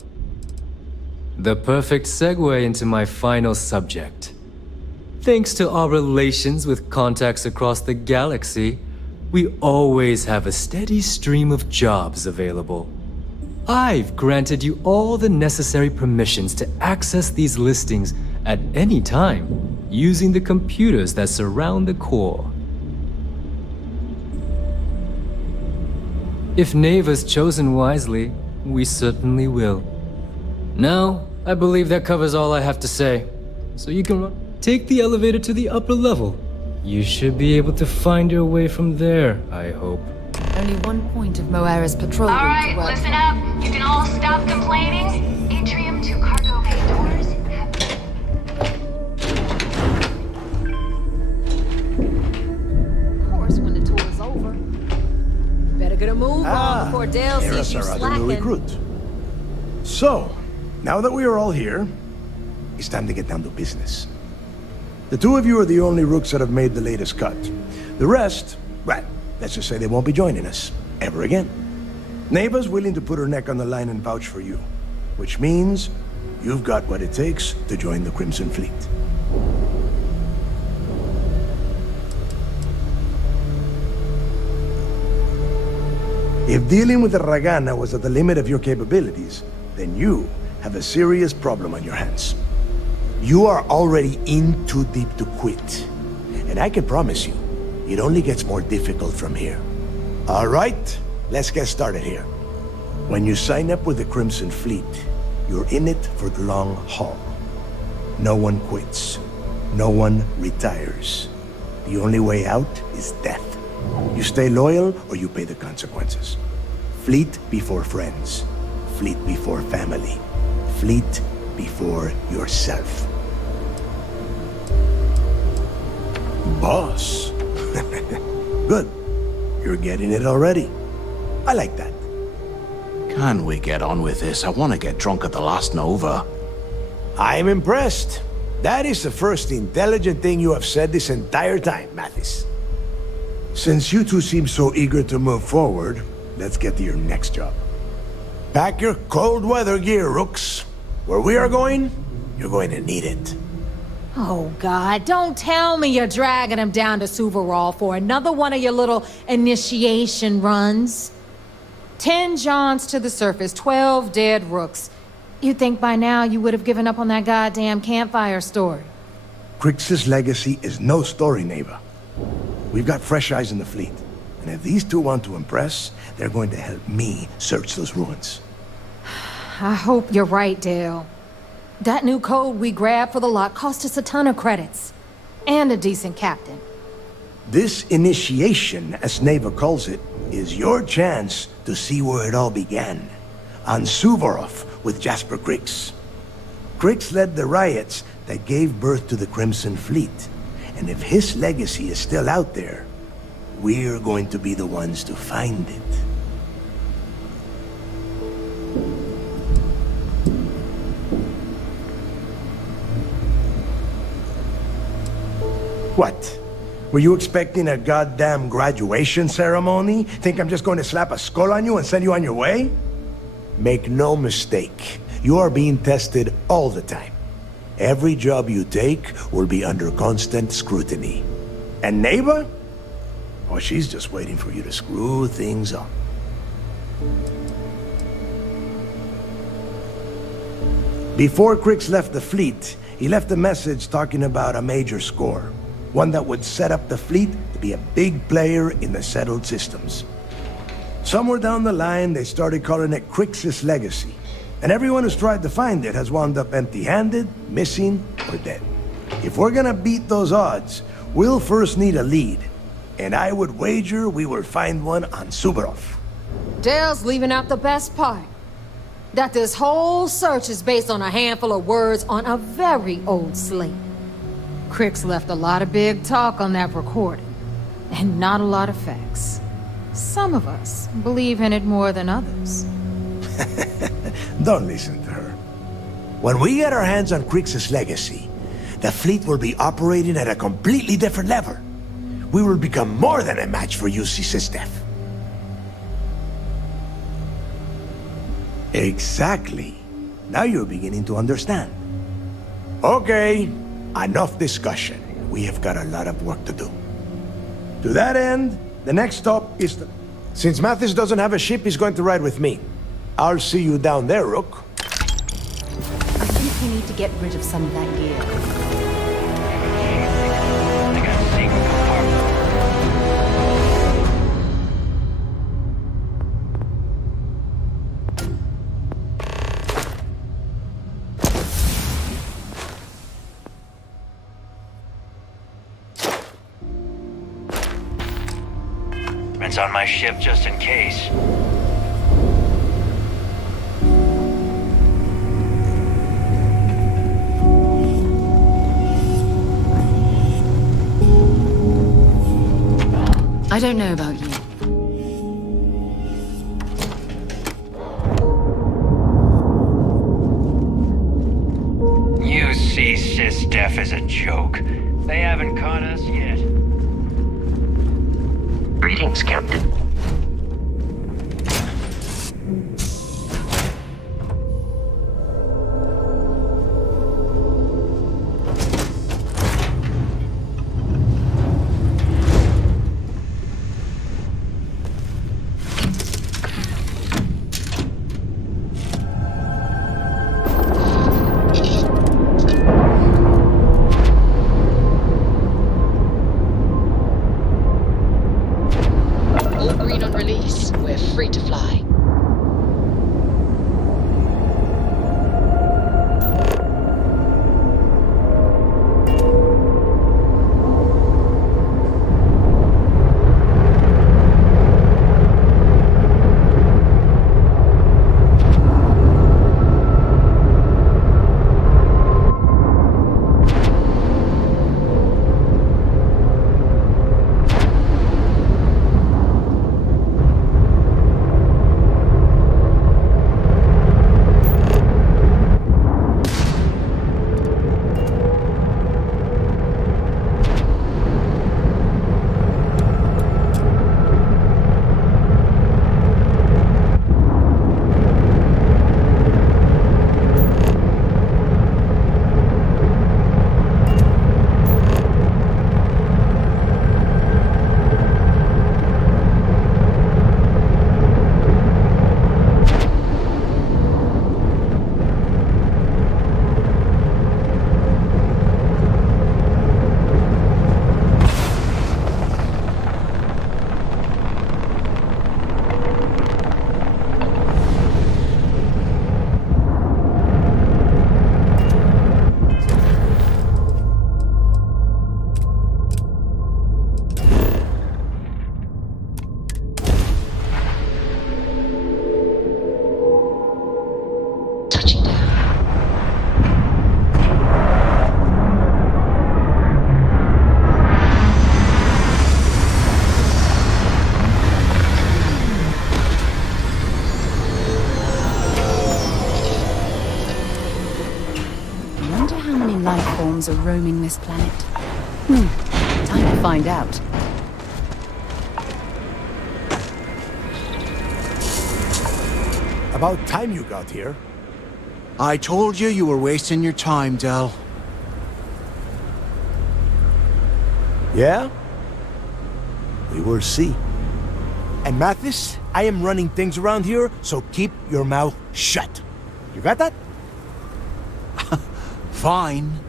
The perfect segue into my final subject. Thanks to our relations with contacts across the galaxy, we always have a steady stream of jobs available. I've granted you all the necessary permissions to access these listings at any time, using the computers that surround the core. If Neva's chosen wisely, we certainly will. Now, I believe that covers all I have to say. So you can take the elevator to the upper level. You should be able to find your way from there, I hope. Only one point of Moira's patrol route Alright, to work. listen up. You can all stop complaining. Atrium to cargo bay doors. Of course, when the tour is over. Better get a move on before Dale sees you New slacking. recruit. So, now that we are all here, it's time to get down to business. The two of you are the only rooks that have made the latest cut. The rest, well, let's just say they won't be joining us ever again. Neva's willing to put her neck on the line and vouch for you, which means you've got what it takes to join the Crimson Fleet. If dealing with the Ragana was at the limit of your capabilities, then you have a serious problem on your hands. You are already in too deep to quit. And I can promise you, it only gets more difficult from here. All right, let's get started here. When you sign up with the Crimson Fleet, you're in it for the long haul. No one quits. No one retires. The only way out is death. You stay loyal or you pay the consequences. Fleet before friends. Fleet before family. Fleet before yourself. Boss. Good. You're getting it already. I like that. Can we get on with this? I want to get drunk at the last Nova. I'm impressed. That is the first intelligent thing you have said this entire time, Mathis. Since you two seem so eager to move forward, let's get to your next job. Pack your cold weather gear, Rooks. Where we are going, you're going to need it. Oh, God, don't tell me you're dragging him down to Suvarol for another one of your little initiation runs. 10 Johns to the surface, 12 dead Rooks. You'd think by now you would have given up on that goddamn campfire story. Crix's legacy is no story, Neva. We've got fresh eyes in the fleet. And if these two want to impress, they're going to help me search those ruins. I hope you're right, Dale. That new code we grabbed for the lot cost us a ton of credits. And a decent captain. This initiation, as Neva calls it, is your chance to see where it all began. On Suvorov with Jasper Crix. Crix led the riots that gave birth to the Crimson Fleet. And if his legacy is still out there, we're going to be the ones to find it. What? Were you expecting a goddamn graduation ceremony? Think I'm just going to slap a skull on you and send you on your way? Make no mistake, you are being tested all the time. Every job you take will be under constant scrutiny. And Neva? Oh, she's just waiting for you to screw things up. Before Crix left the fleet, he left a message talking about a major score. One that would set up the fleet to be a big player in the settled systems. Somewhere down the line, they started calling it Crix's legacy. And everyone who's tried to find it has wound up empty-handed, missing, or dead. If we're gonna beat those odds, we'll first need a lead. And I would wager we will find one on Suvorov. Dale's leaving out the best part. that this whole search is based on a handful of words on a very old slate. Crix left a lot of big talk on that recording, and not a lot of facts. Some of us believe in it more than others. Don't listen to her. When we get our hands on Crix's legacy, the fleet will be operating at a completely different level. We will become more than a match for UC SysDef. Exactly. Now you're beginning to understand. Okay, enough discussion. We have got a lot of work to do. To that end, the next stop is the... Since Mathis doesn't have a ship, he's going to ride with me. I'll see you down there, Rook. I think we need to get rid of some of that gear. It's on my ship just in case. I don't know about you. You see SysDef as a joke. They haven't caught us yet. Greetings, Captain. Are roaming this planet. Time to find out. About time you got here. I told you you were wasting your time, Del. Yeah? We will see. And Mathis, I am running things around here, so keep your mouth shut. You got that? Fine.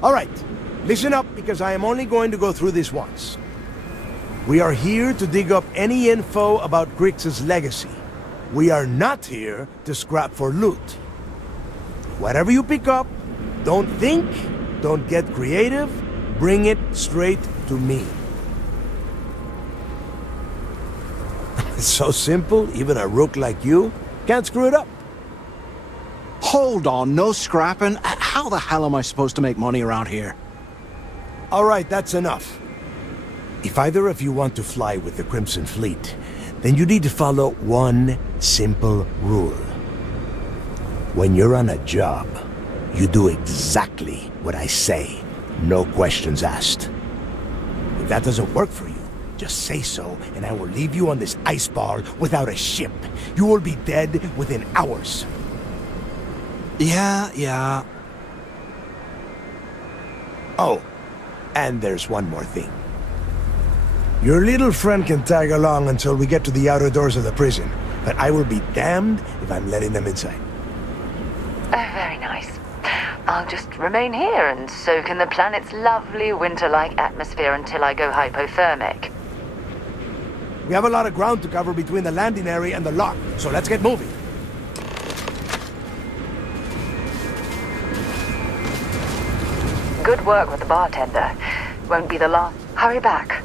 All right, listen up, because I am only going to go through this once. We are here to dig up any info about Crix's legacy. We are not here to scrap for loot. Whatever you pick up, don't think, don't get creative, bring it straight to me. It's so simple, even a rook like you can't screw it up. Hold on, no scrapping. How the hell am I supposed to make money around here? All right, that's enough. If either of you want to fly with the Crimson Fleet, then you need to follow one simple rule. When you're on a job, you do exactly what I say. No questions asked. If that doesn't work for you, just say so, and I will leave you on this ice ball without a ship. You will be dead within hours. Yeah. Oh, and there's one more thing. Your little friend can tag along until we get to the outer doors of the prison, but I will be damned if I'm letting them inside. Very nice. I'll just remain here and soak in the planet's lovely winter-like atmosphere until I go hypothermic. We have a lot of ground to cover between the landing area and the lock, so let's get moving. Good work with the bartender. Won't be the last. Hurry back.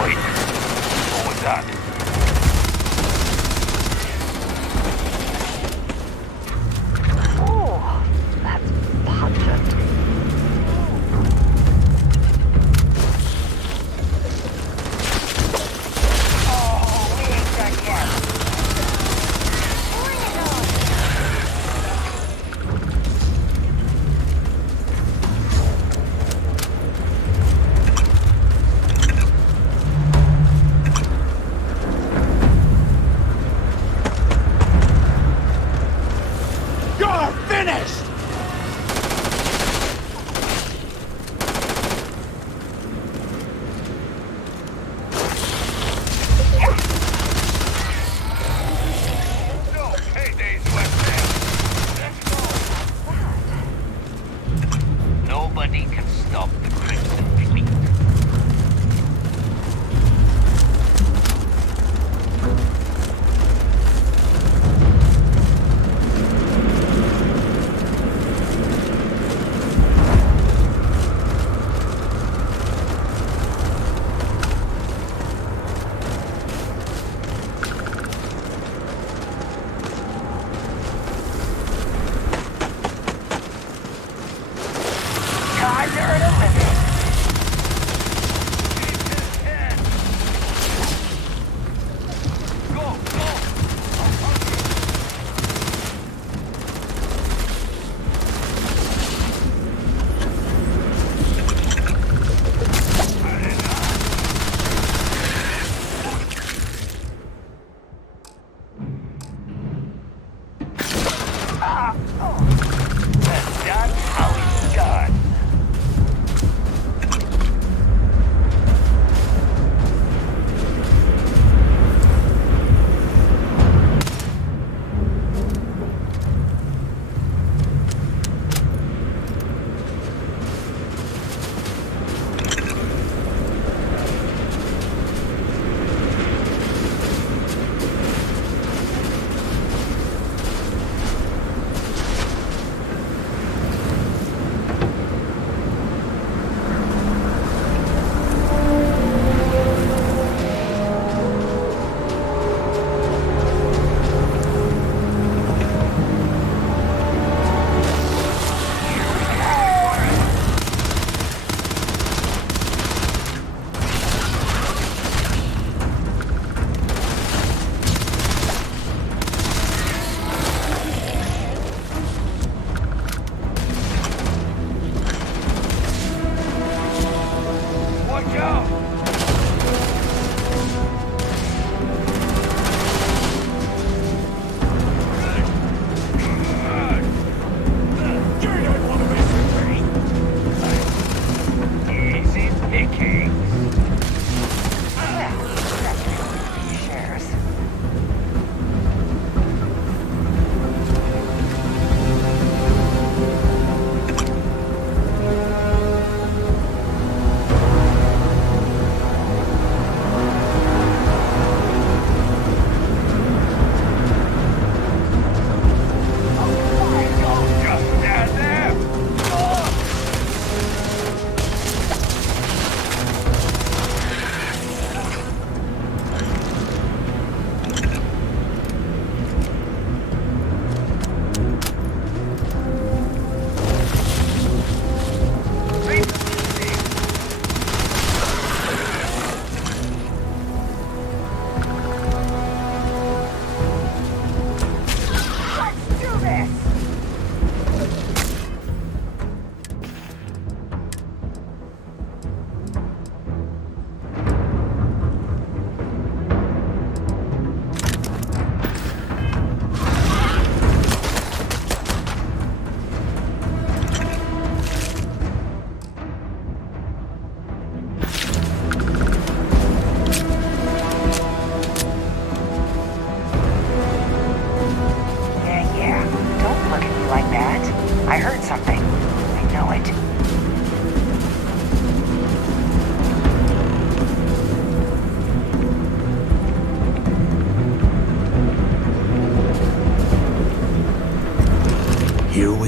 Wait, what was that? Oh, that's pungent.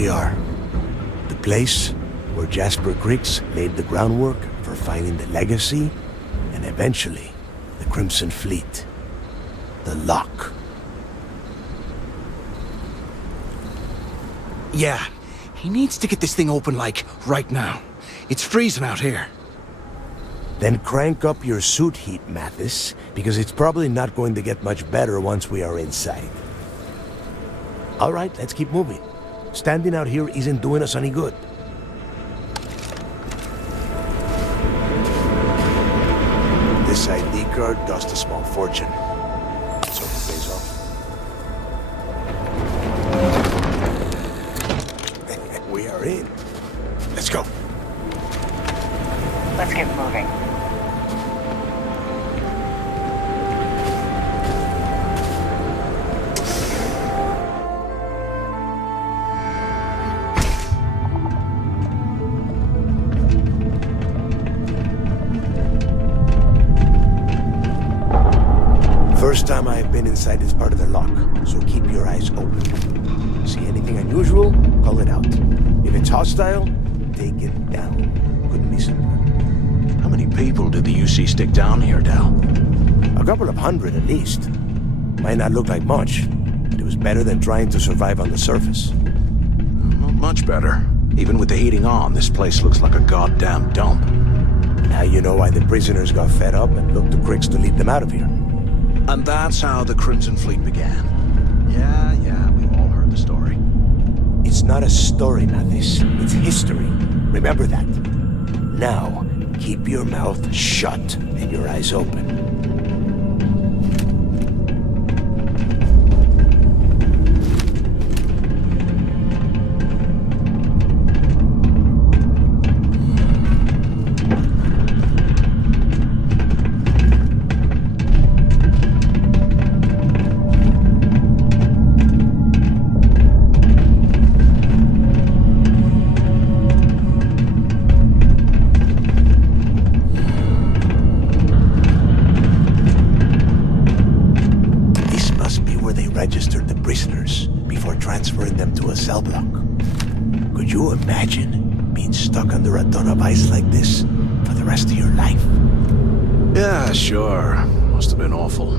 we are. The place where Jasper Griggs laid the groundwork for finding the legacy, and eventually, the Crimson Fleet. The lock. Yeah, he needs to get this thing open, like, right now. It's freezing out here. Then crank up your suit heat, Mathis, because it's probably not going to get much better once we are inside. All right, let's keep moving. Standing out here isn't doing us any good. This ID card cost a small fortune, so it pays off. We are in. Let's go. Let's get moving. First time I have been inside this part of the lock, so keep your eyes open. See anything unusual? Call it out. If it's hostile, take it down. Couldn't be simpler. How many people did the UC stick down here, Dal? A couple of hundred at least. Might not look like much, but it was better than trying to survive on the surface. Not much better. Even with the heating on, this place looks like a goddamn dump. Now you know why the prisoners got fed up and looked to Griggs to lead them out of here. And that's how the Crimson Fleet began. Yeah, we all heard the story. It's not a story, Mathis. It's history. Remember that. Now, keep your mouth shut and your eyes open. Registered the prisoners before transferring them to a cell block. Could you imagine being stuck under a ton of ice like this for the rest of your life? Yeah, sure. Must have been awful.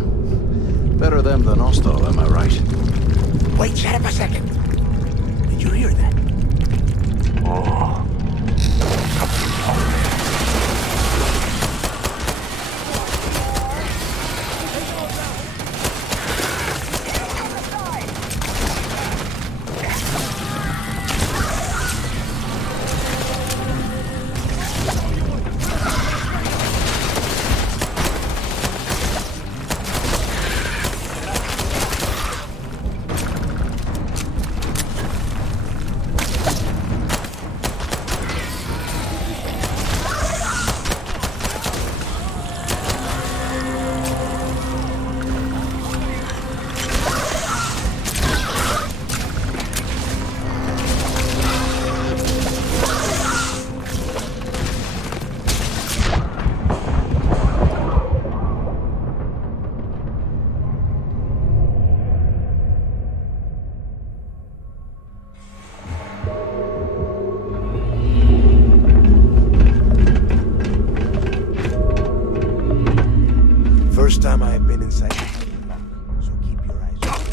Better them than us, though, am I right? Wait, shut up a second. Did you hear that? Oh. First time I have been inside this lock, so keep your eyes open.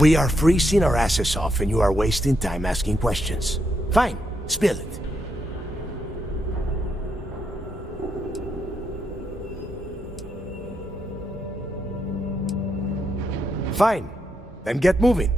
We are freezing our asses off and you are wasting time asking questions. Fine, spill it. Fine, then get moving.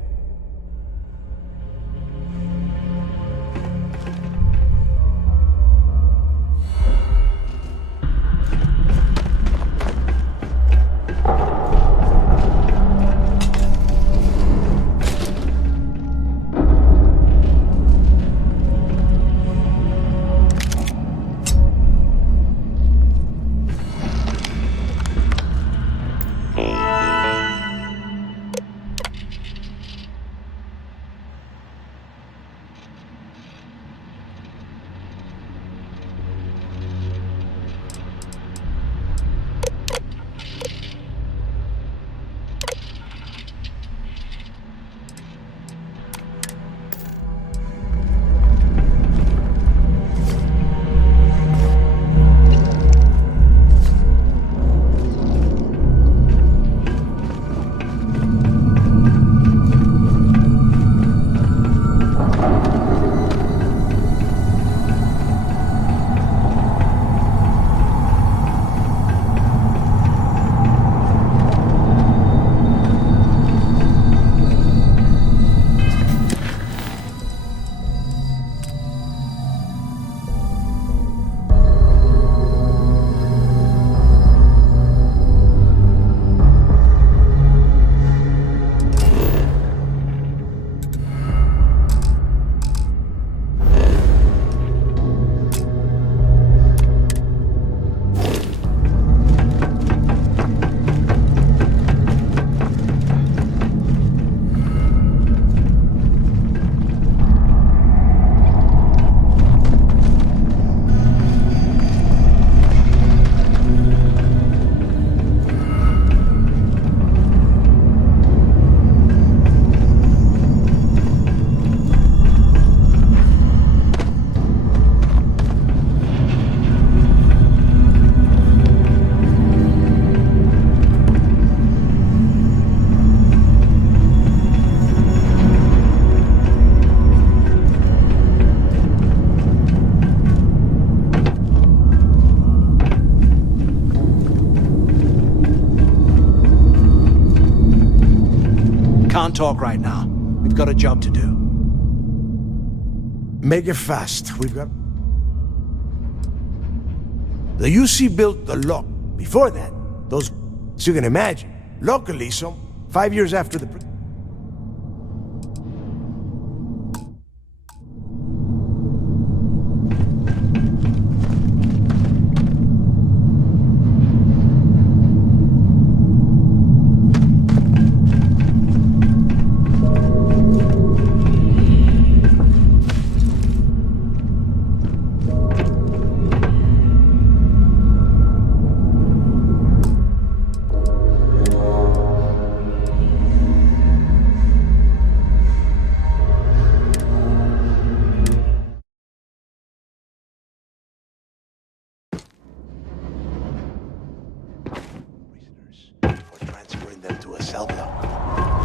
Can't talk right now. We've got a job to do. Make it fast. We've got... The UC built the lock. Before that, those... So you can imagine. Locally, so 5 years after the...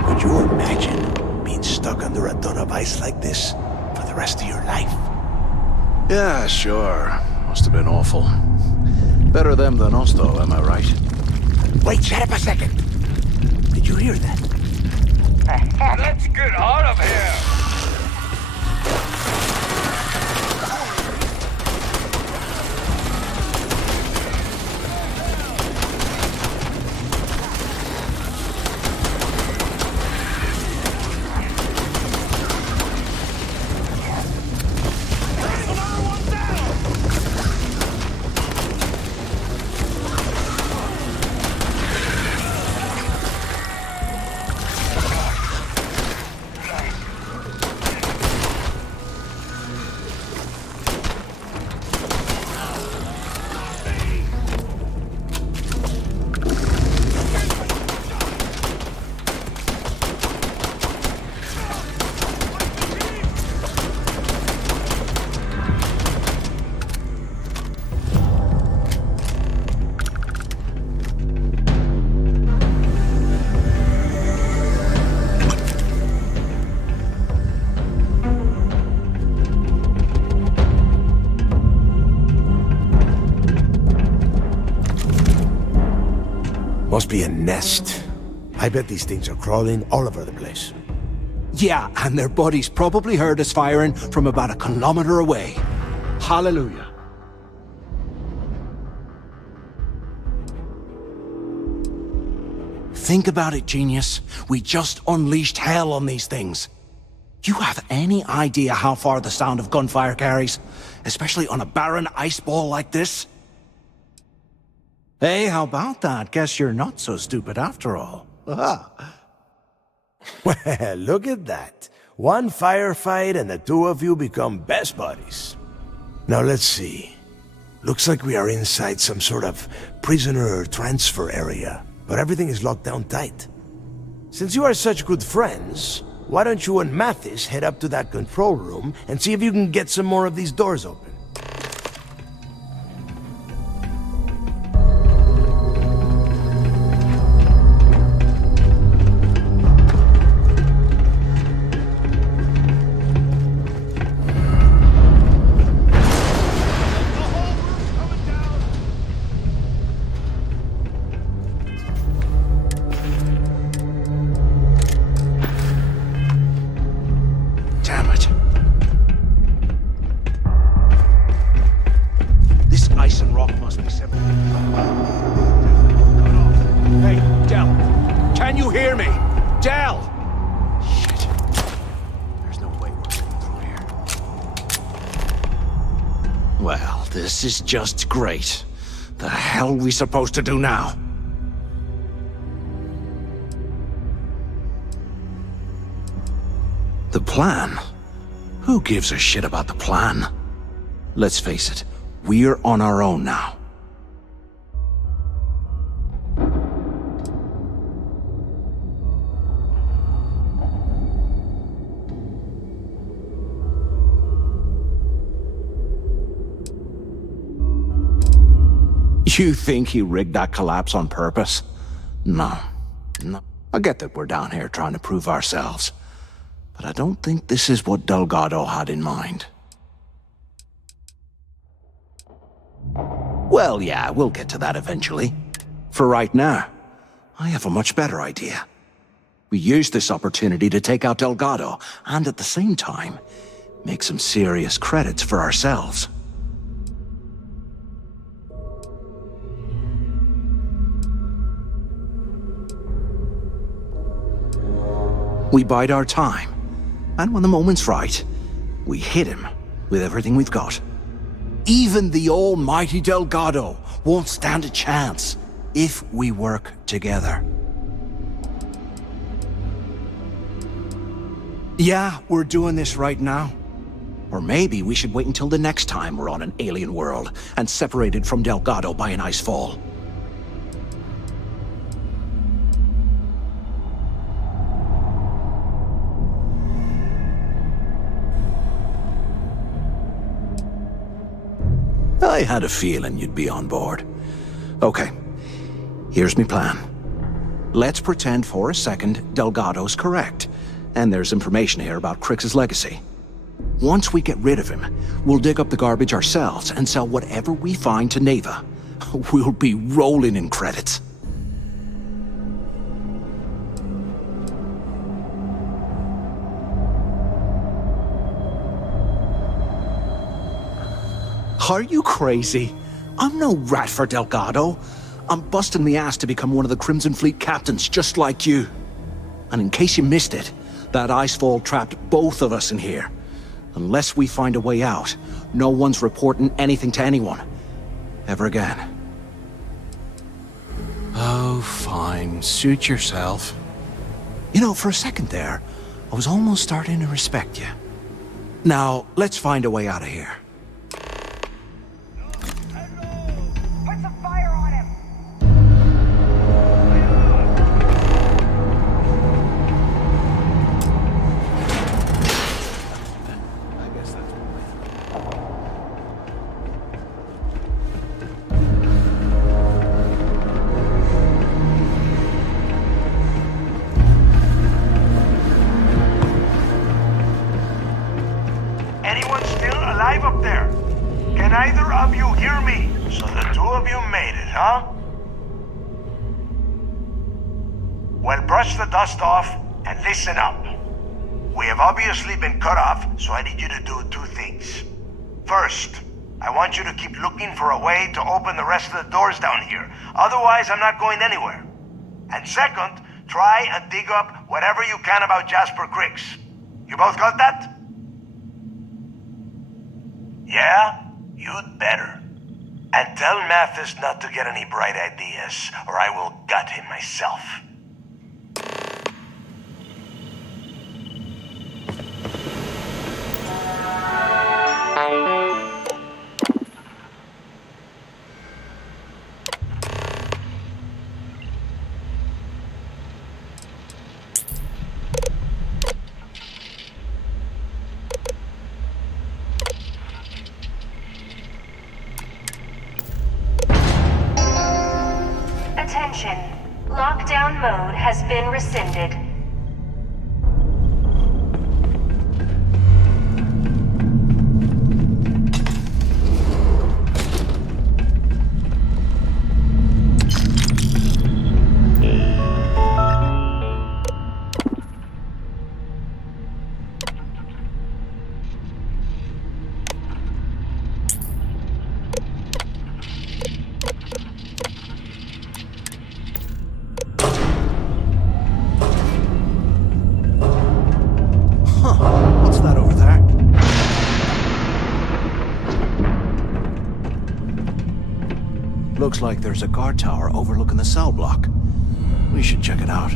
Could you imagine being stuck under a ton of ice like this for the rest of your life? Yeah, sure. Must have been awful. Better them than us, though, am I right? Wait, shut up a second. Did you hear that? Let's get out of here! Must be a nest. I bet these things are crawling all over the place. Yeah, and their buddies probably heard us firing from about 1 kilometer away. Hallelujah. Think about it, genius. We just unleashed hell on these things. You have any idea how far the sound of gunfire carries? Especially on a barren ice ball like this? Hey, how about that? Guess you're not so stupid after all. Well, look at that. One firefight and the two of you become best buddies. Now let's see. Looks like we are inside some sort of prisoner transfer area, but everything is locked down tight. Since you are such good friends, why don't you and Mathis head up to that control room and see if you can get some more of these doors open? This is just great. The hell are we supposed to do now? The plan? Who gives a shit about the plan? Let's face it, we're on our own now. You think he rigged that collapse on purpose? No. I get that we're down here trying to prove ourselves, but I don't think this is what Delgado had in mind. Well, yeah, we'll get to that eventually. For right now, I have a much better idea. We use this opportunity to take out Delgado, and at the same time, make some serious credits for ourselves. We bide our time, and when the moment's right, we hit him with everything we've got. Even the almighty Delgado won't stand a chance if we work together. Yeah, we're doing this right now. Or maybe we should wait until the next time we're on an alien world and separated from Delgado by an ice fall. I had a feeling you'd be on board. Okay, here's my plan. Let's pretend for a second Delgado's correct, and there's information here about Crix's legacy. Once we get rid of him, we'll dig up the garbage ourselves and sell whatever we find to Neva. We'll be rolling in credits. Are you crazy? I'm no rat for Delgado. I'm busting the ass to become one of the Crimson Fleet captains, just like you. And in case you missed it, that icefall trapped both of us in here. Unless we find a way out, no one's reporting anything to anyone. Ever again. Oh, fine. Suit yourself. You know, for a second there, I was almost starting to respect you. Now, let's find a way out of here. brush the dust off and listen up. We have obviously been cut off, so I need you to do two things. First, I want you to keep looking for a way to open the rest of the doors down here. Otherwise, I'm not going anywhere. And second, try and dig up whatever you can about Jasper Cricks. You both got that? Yeah? You'd better. And tell Mathis not to get any bright ideas, or I will gut him myself. Attention. Lockdown mode has been rescinded. Looks like there's a guard tower overlooking the cell block. We should check it out.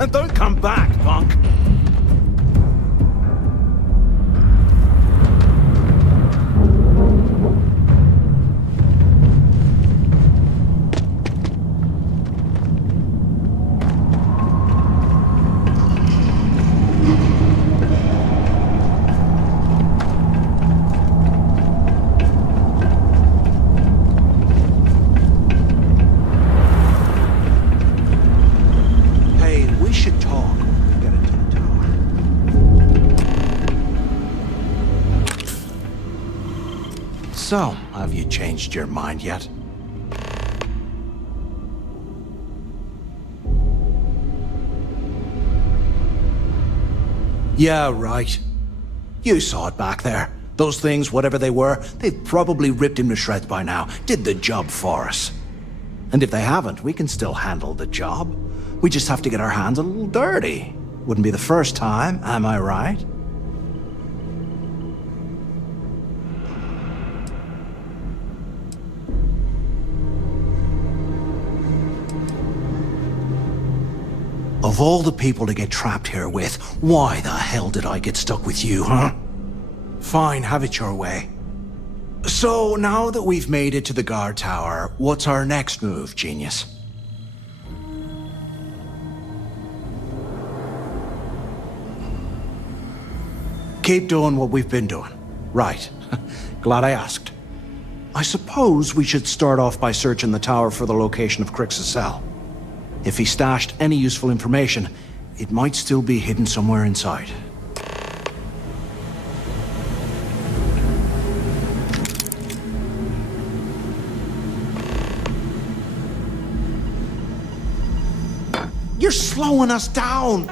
And don't come back, punk! So, have you changed your mind yet? Yeah, right. You saw it back there. Those things, whatever they were, they've probably ripped him to shreds by now. Did the job for us. And if they haven't, we can still handle the job. We just have to get our hands a little dirty. Wouldn't be the first time, am I right? Of all the people to get trapped here with, why the hell did I get stuck with you, huh? Fine, have it your way. So, now that we've made it to the guard tower, what's our next move, genius? Keep doing what we've been doing. Right. Glad I asked. I suppose we should start off by searching the tower for the location of Crix's cell. If he stashed any useful information, it might still be hidden somewhere inside. You're slowing us down!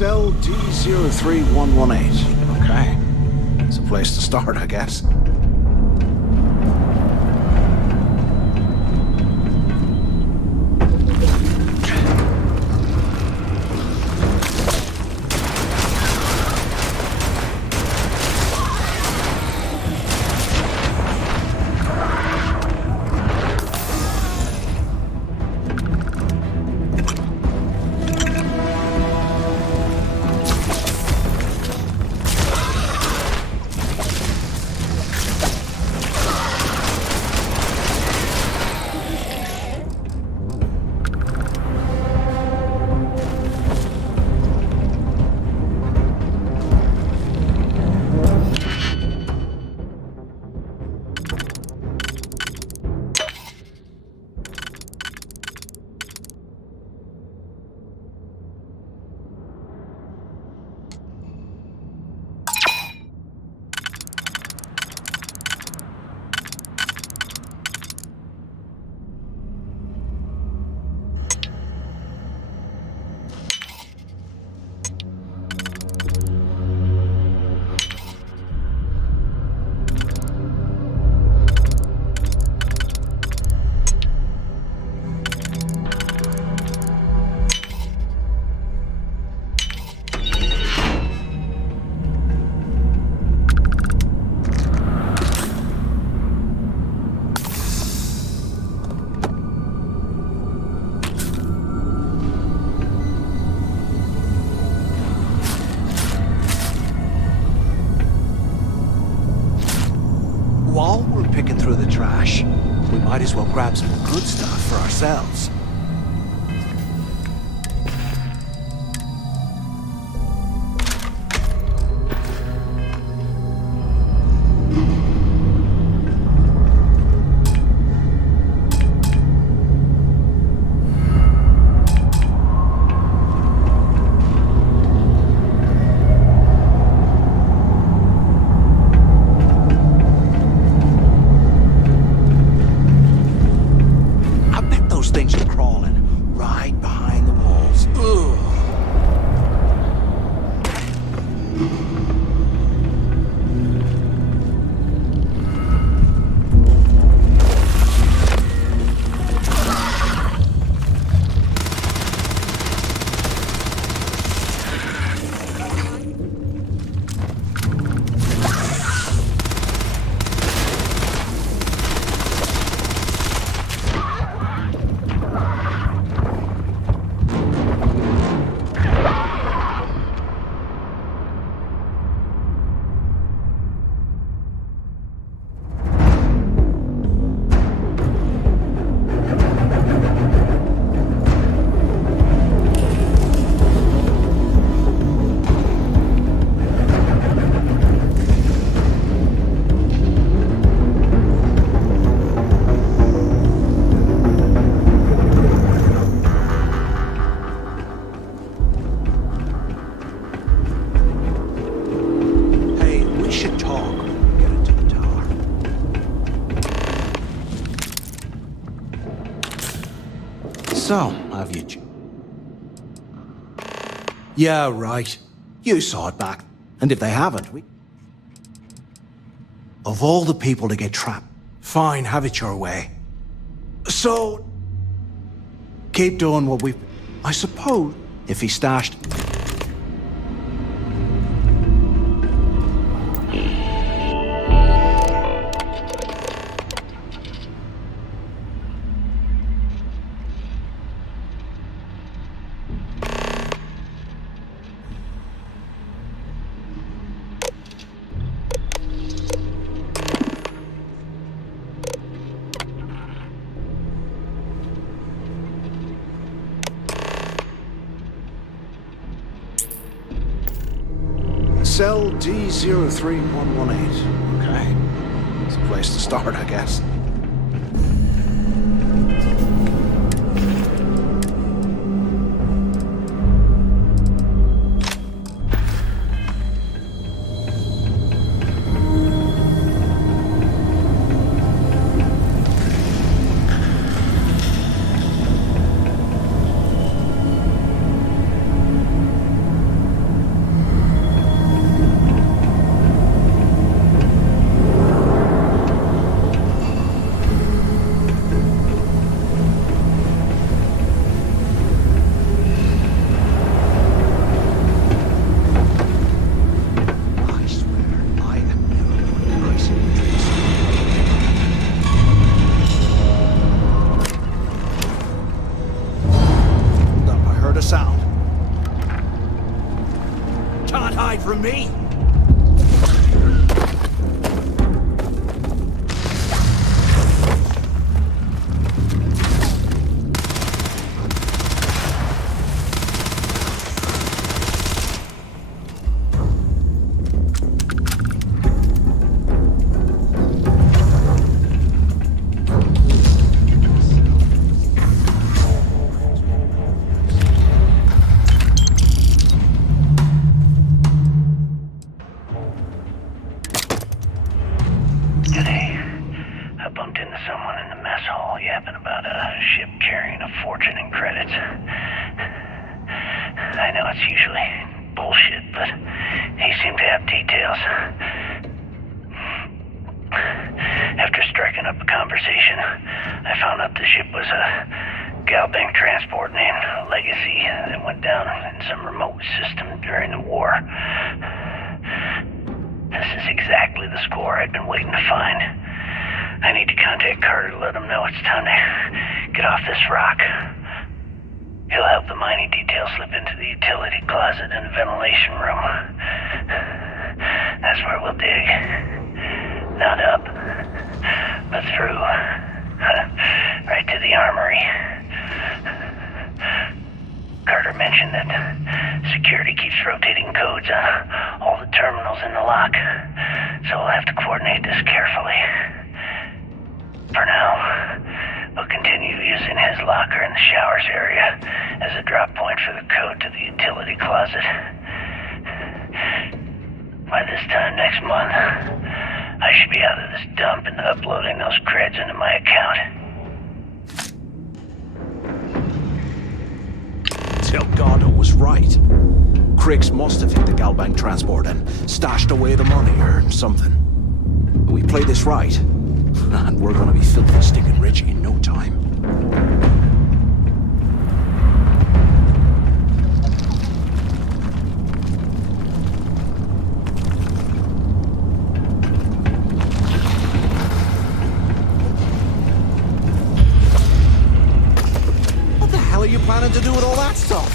Cell D03118. Okay. It's a place to start, I guess. might as well grab some good stuff for ourselves. So, have you... Yeah, right. You saw it back. And if they haven't, we... Of all the people to get trapped, fine, have it your way. So... Keep doing what we... I suppose, if he stashed... Cell D03118. Okay. It's a place to start, I guess. From me? Right to the armory. Carter mentioned that security keeps rotating codes on all the terminals in the lock, so we'll have to coordinate this carefully. For now, we'll continue using his locker in the showers area as a drop point for the code to the utility closet. By this time next month, I should be out of this dump and uploading those creds into my account. Delgado was right. Crix must have hit the Galbank transport and stashed away the money or something. We play this right, and we're gonna be filthy stinking rich in no time. What the hell are you planning to do with all that stuff?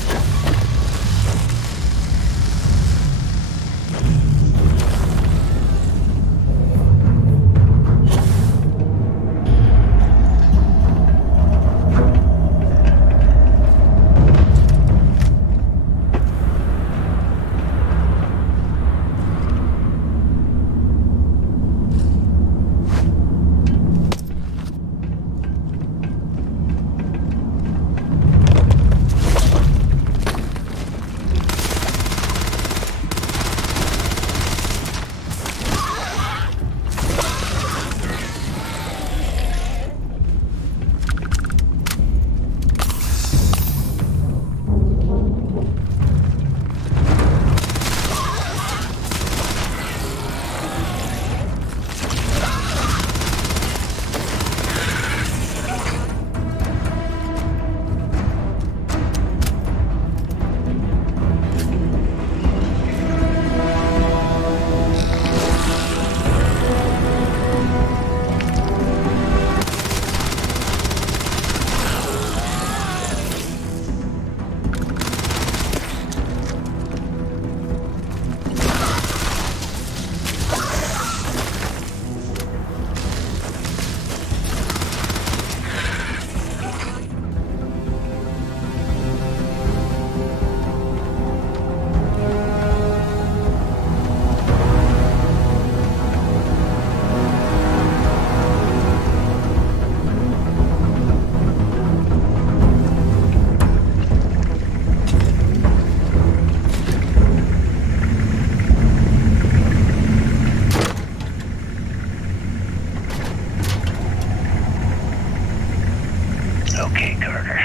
Okay, Carter.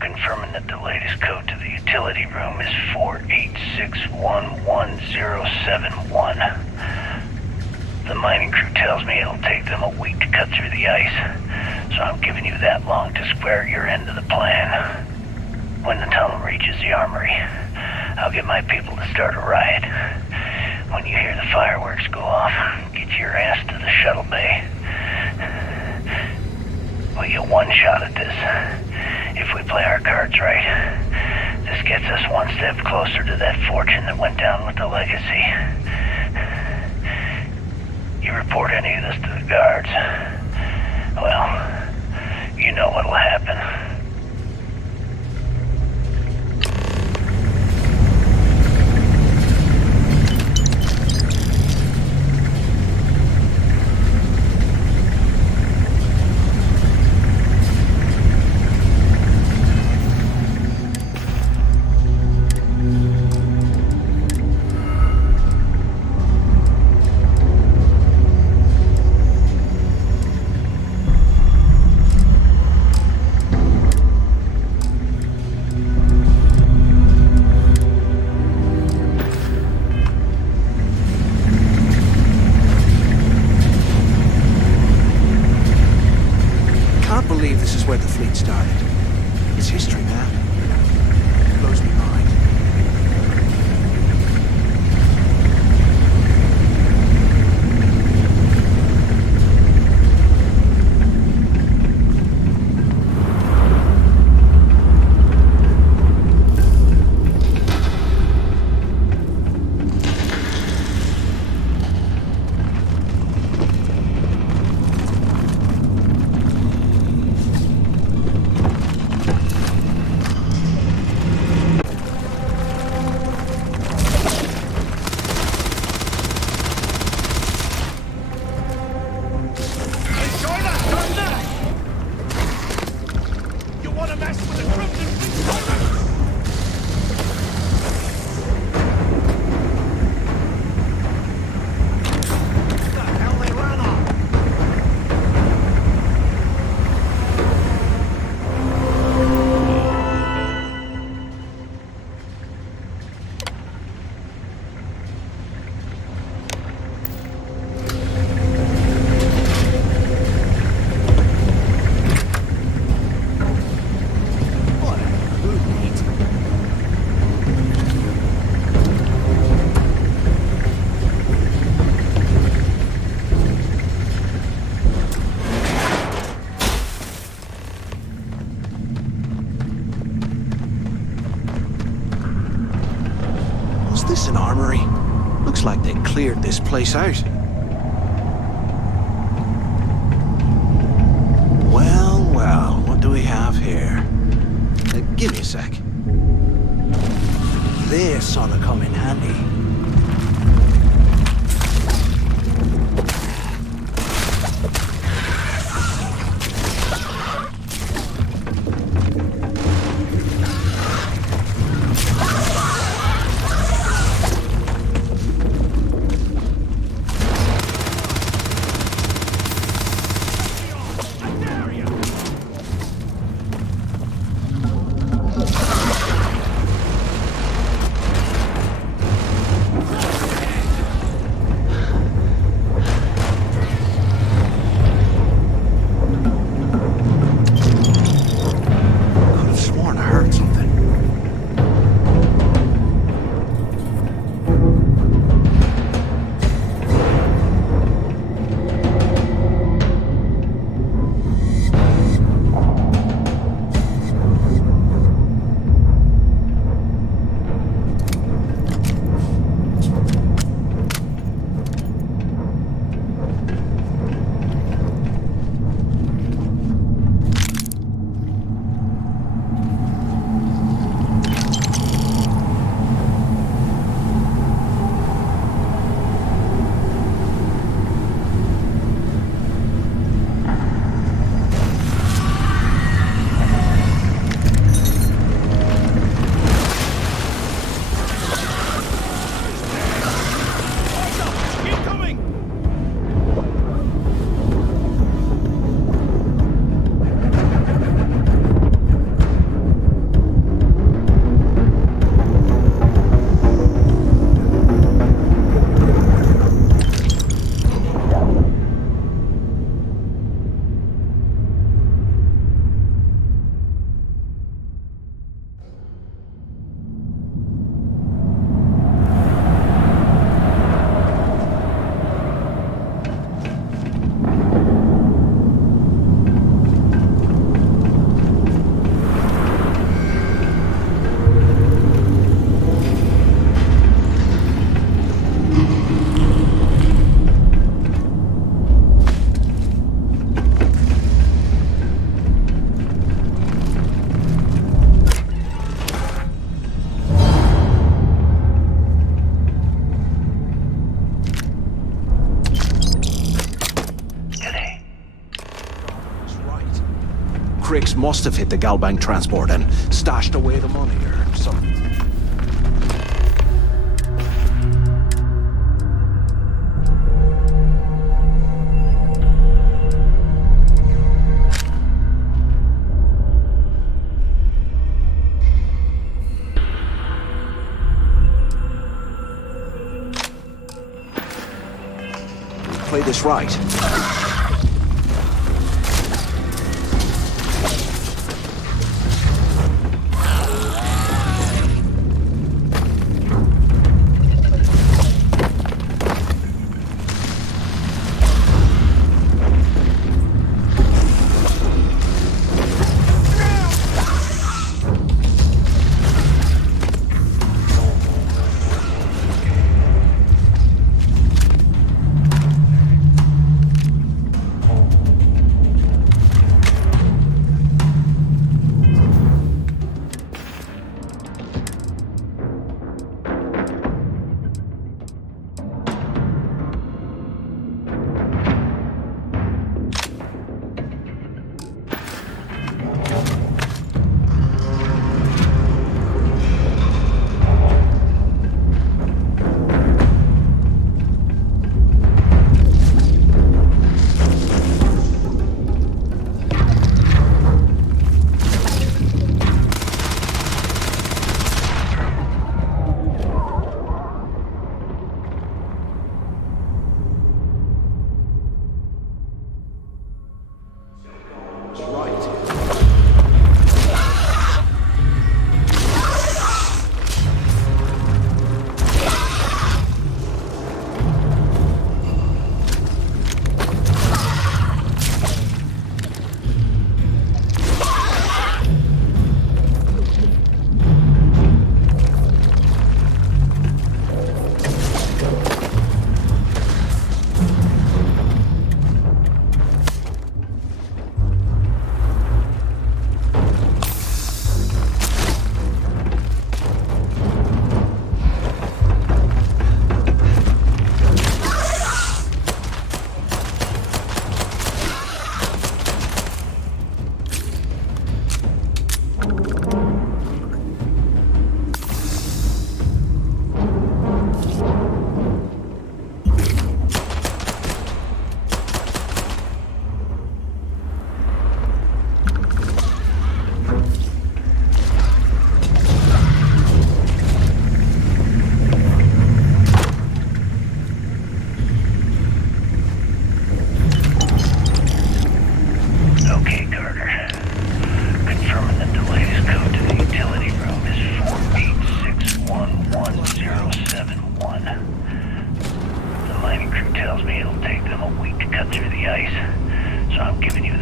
Confirming that the latest code to the utility room is 4861171. The mining crew tells me it'll take them a week to cut through the ice, so I'm giving you that long to square your end of the plan. When the tunnel reaches the armory, I'll get my people to start a riot. When you hear the fireworks go off, get your ass to the shuttle bay. We get one shot at this. If we play our cards right, this gets us one step closer to that fortune that went down with the legacy. You report any of this to the guards, well, you know what'll happen. Where the fleet started. It's history, man. It blows me mind. this an armory? Looks like they cleared this place out. Well, well, what do we have here? Give me a sec. This ought to come in handy. Cricks must have hit the Galbank transport and stashed away the money or something. Play this right.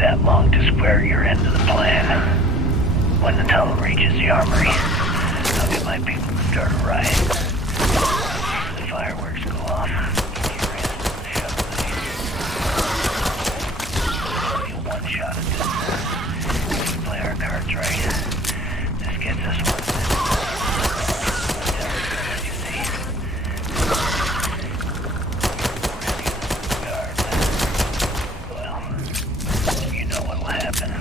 that long to square your end of the plan. When the tunnel reaches the armory, I'll get my people to start a riot. The fireworks go off. One shot at this. If we play our cards right, this gets us one. Well, you know what'll happen.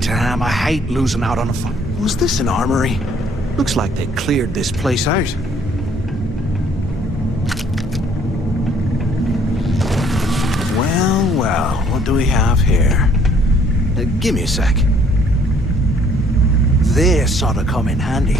Damn, I hate losing out on a fight. Was this an armory? Looks like they cleared this place out. Well, what do we have here? Give me a sec. This ought to come in handy.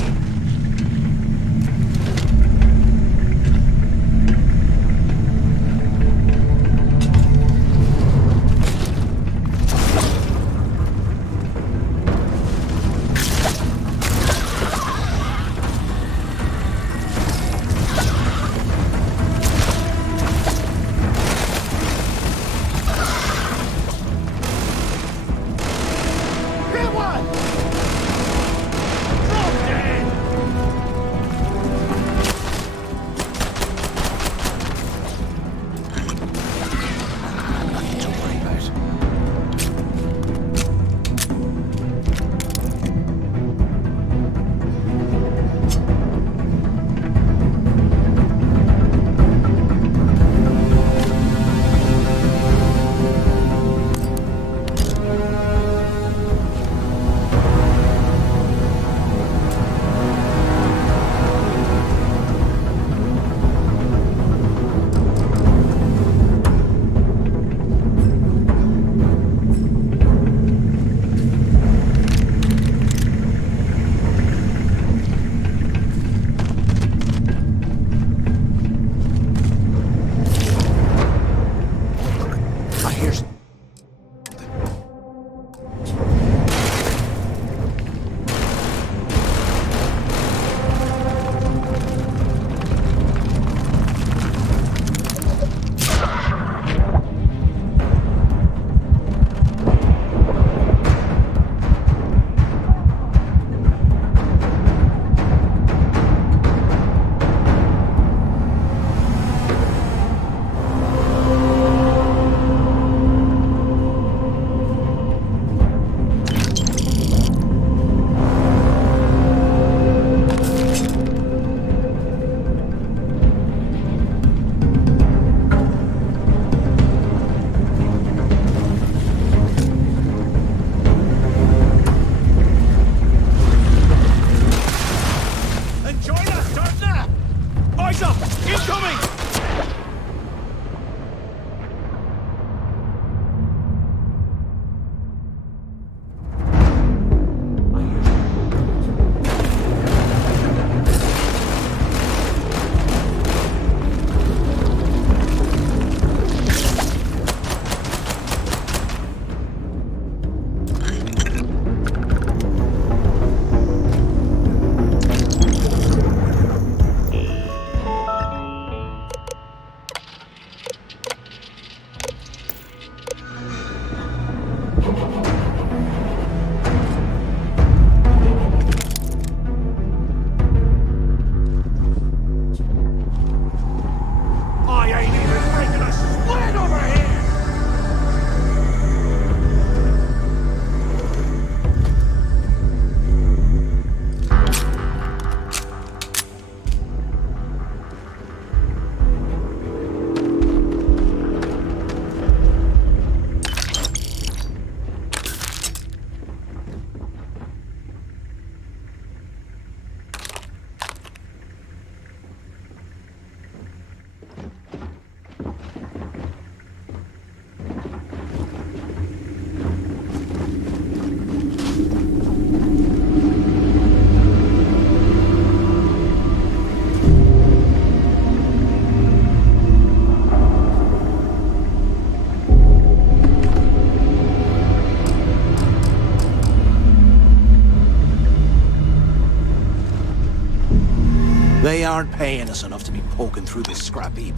aren't paying us enough to be poking through this scrap heap.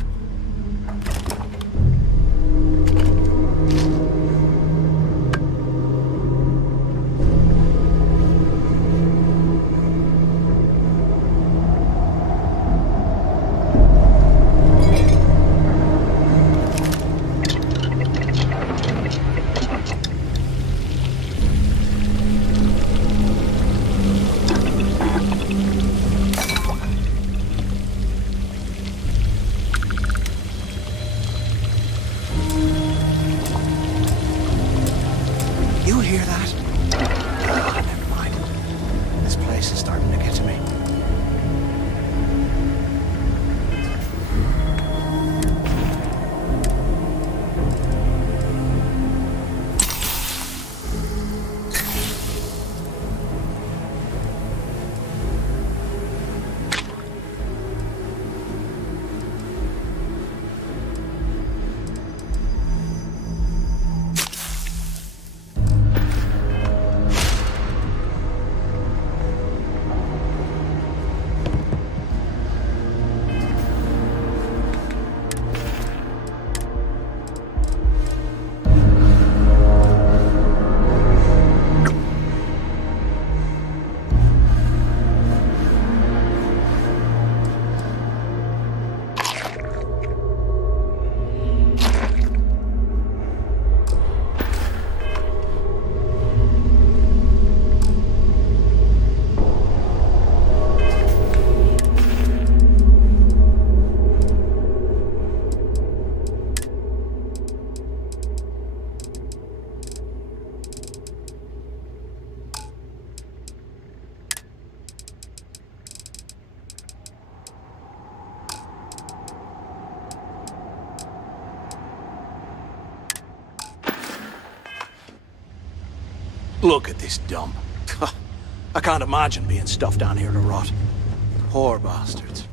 You hear that? Ah, never mind. This place is starting to get to me. Look at this dump. I can't imagine being stuffed down here to rot. Poor bastards.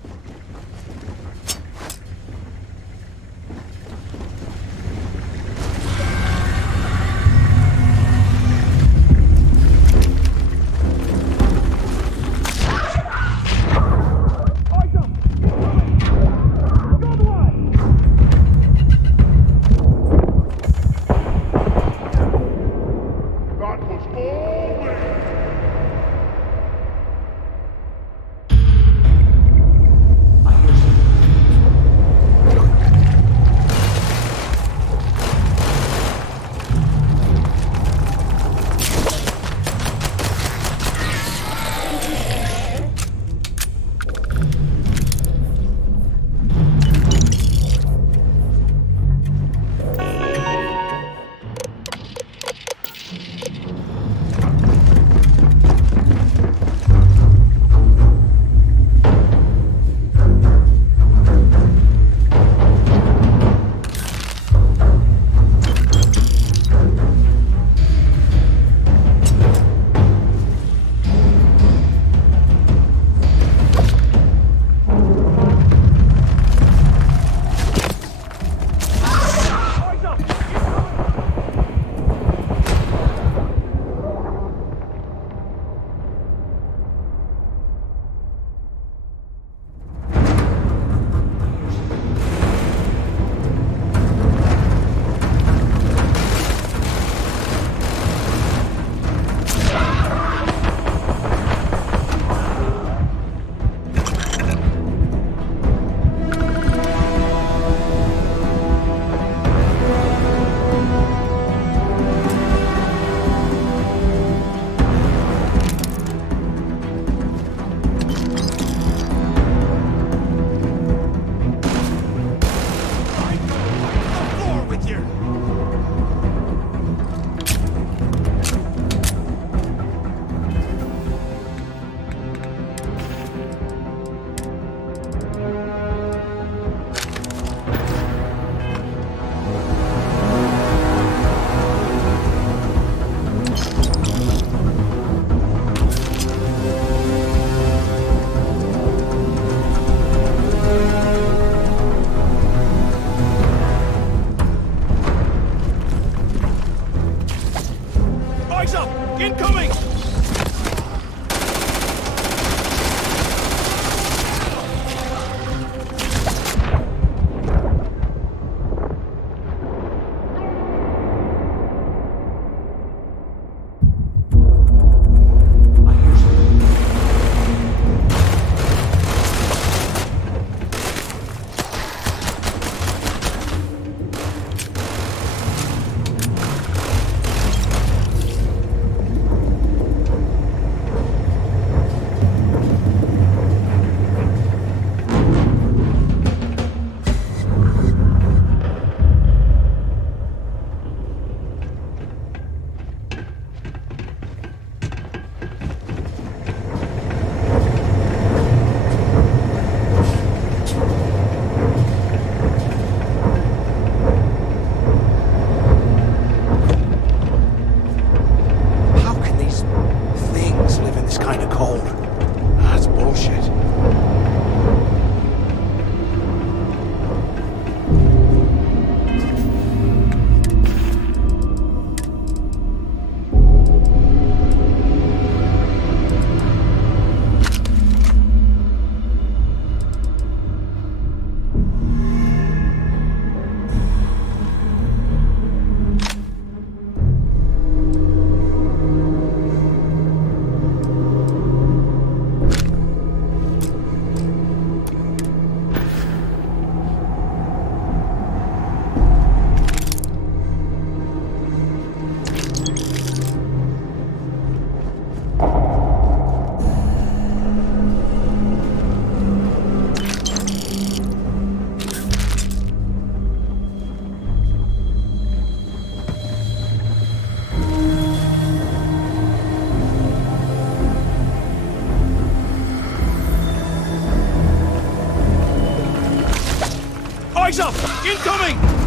Heads up! Incoming!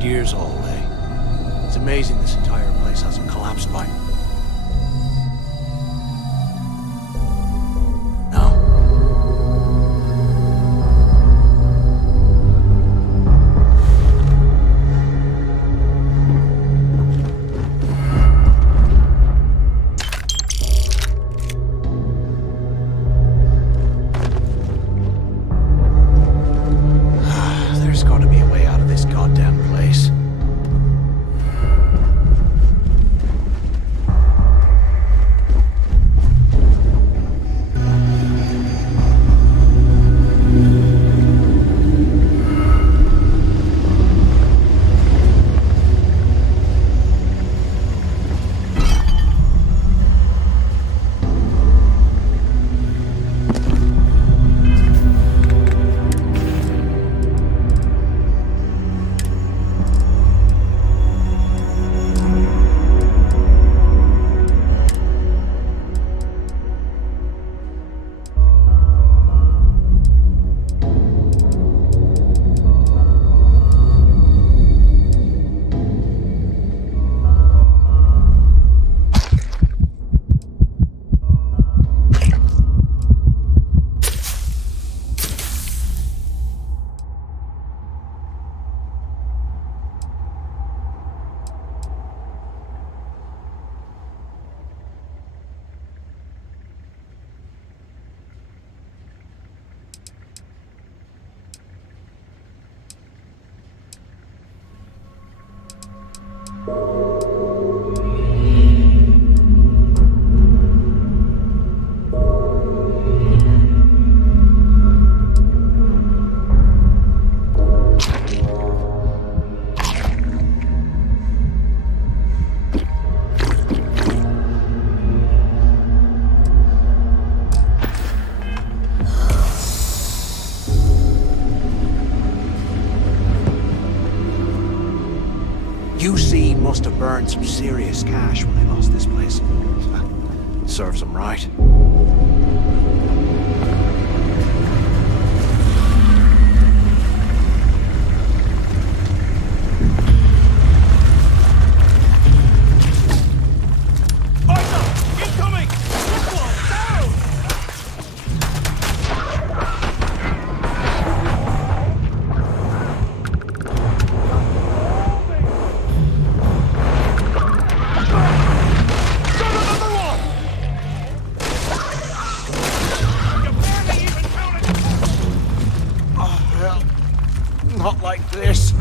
Years old, eh? It's amazing this entire place hasn't collapsed by now. There's got to be a way out of this goddamn place. UC must have burned some serious cash when they lost this place. Serves them right. Not like this.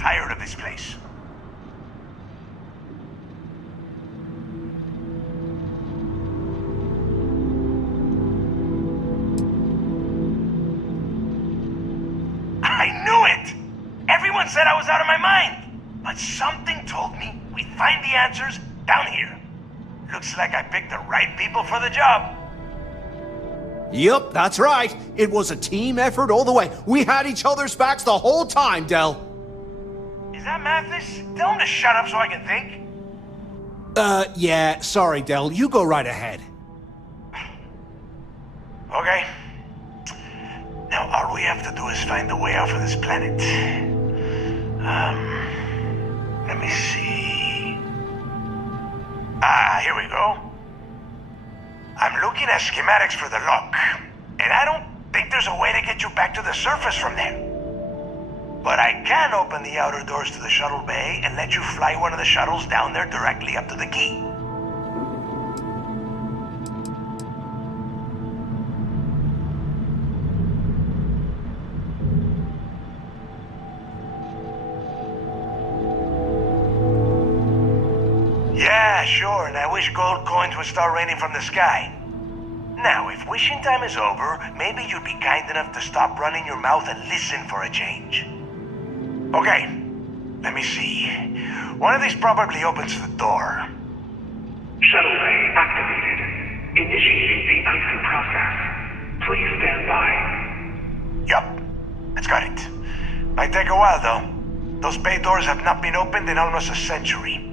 tired of this place. I knew it! Everyone said I was out of my mind. But something told me we'd find the answers down here. Looks like I picked the right people for the job. Yup, that's right. It was a team effort all the way. We had each other's backs the whole time, Del. Is that Mathis? Tell him to shut up so I can think. Yeah, sorry, Del. You go right ahead. Okay. Now, all we have to do is find a way off of this planet. Let me see. Here we go. I'm looking at schematics for the lock, and I don't think there's a way to get you back to the surface from there. But I can open the outer doors to the shuttle bay and let you fly one of the shuttles down there directly up to the key. Yeah, sure, and I wish gold coins would start raining from the sky. Now, if wishing time is over, maybe you'd be kind enough to stop running your mouth and listen for a change. Okay, let me see. One of these probably opens the door. Shuttle bay activated. Initiating the icing process. Please stand by. Yup, it's got it. Might take a while, though. Those bay doors have not been opened in almost a century.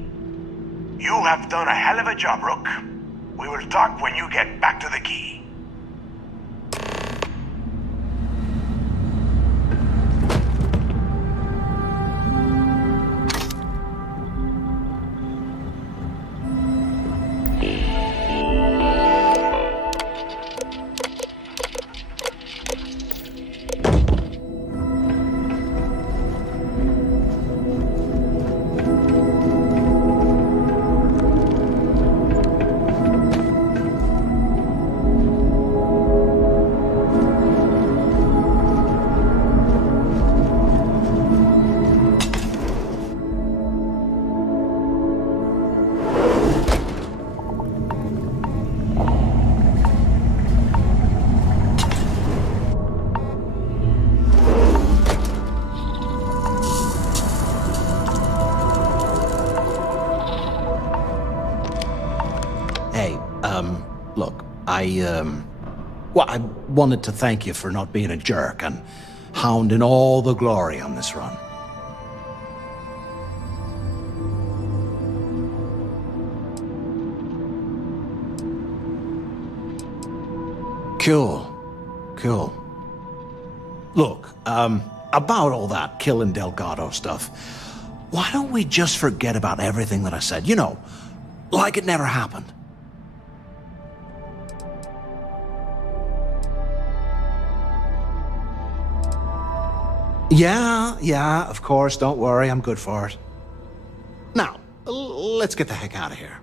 You have done a hell of a job, Rook. We will talk when you get back to the key. Well, I wanted to thank you for not being a jerk and hounding all the glory on this run. Cool. Look, about all that killing Delgado stuff, why don't we just forget about everything that I said? You know, like it never happened. Yeah, of course, don't worry, I'm good for it. Now, let's get the heck out of here.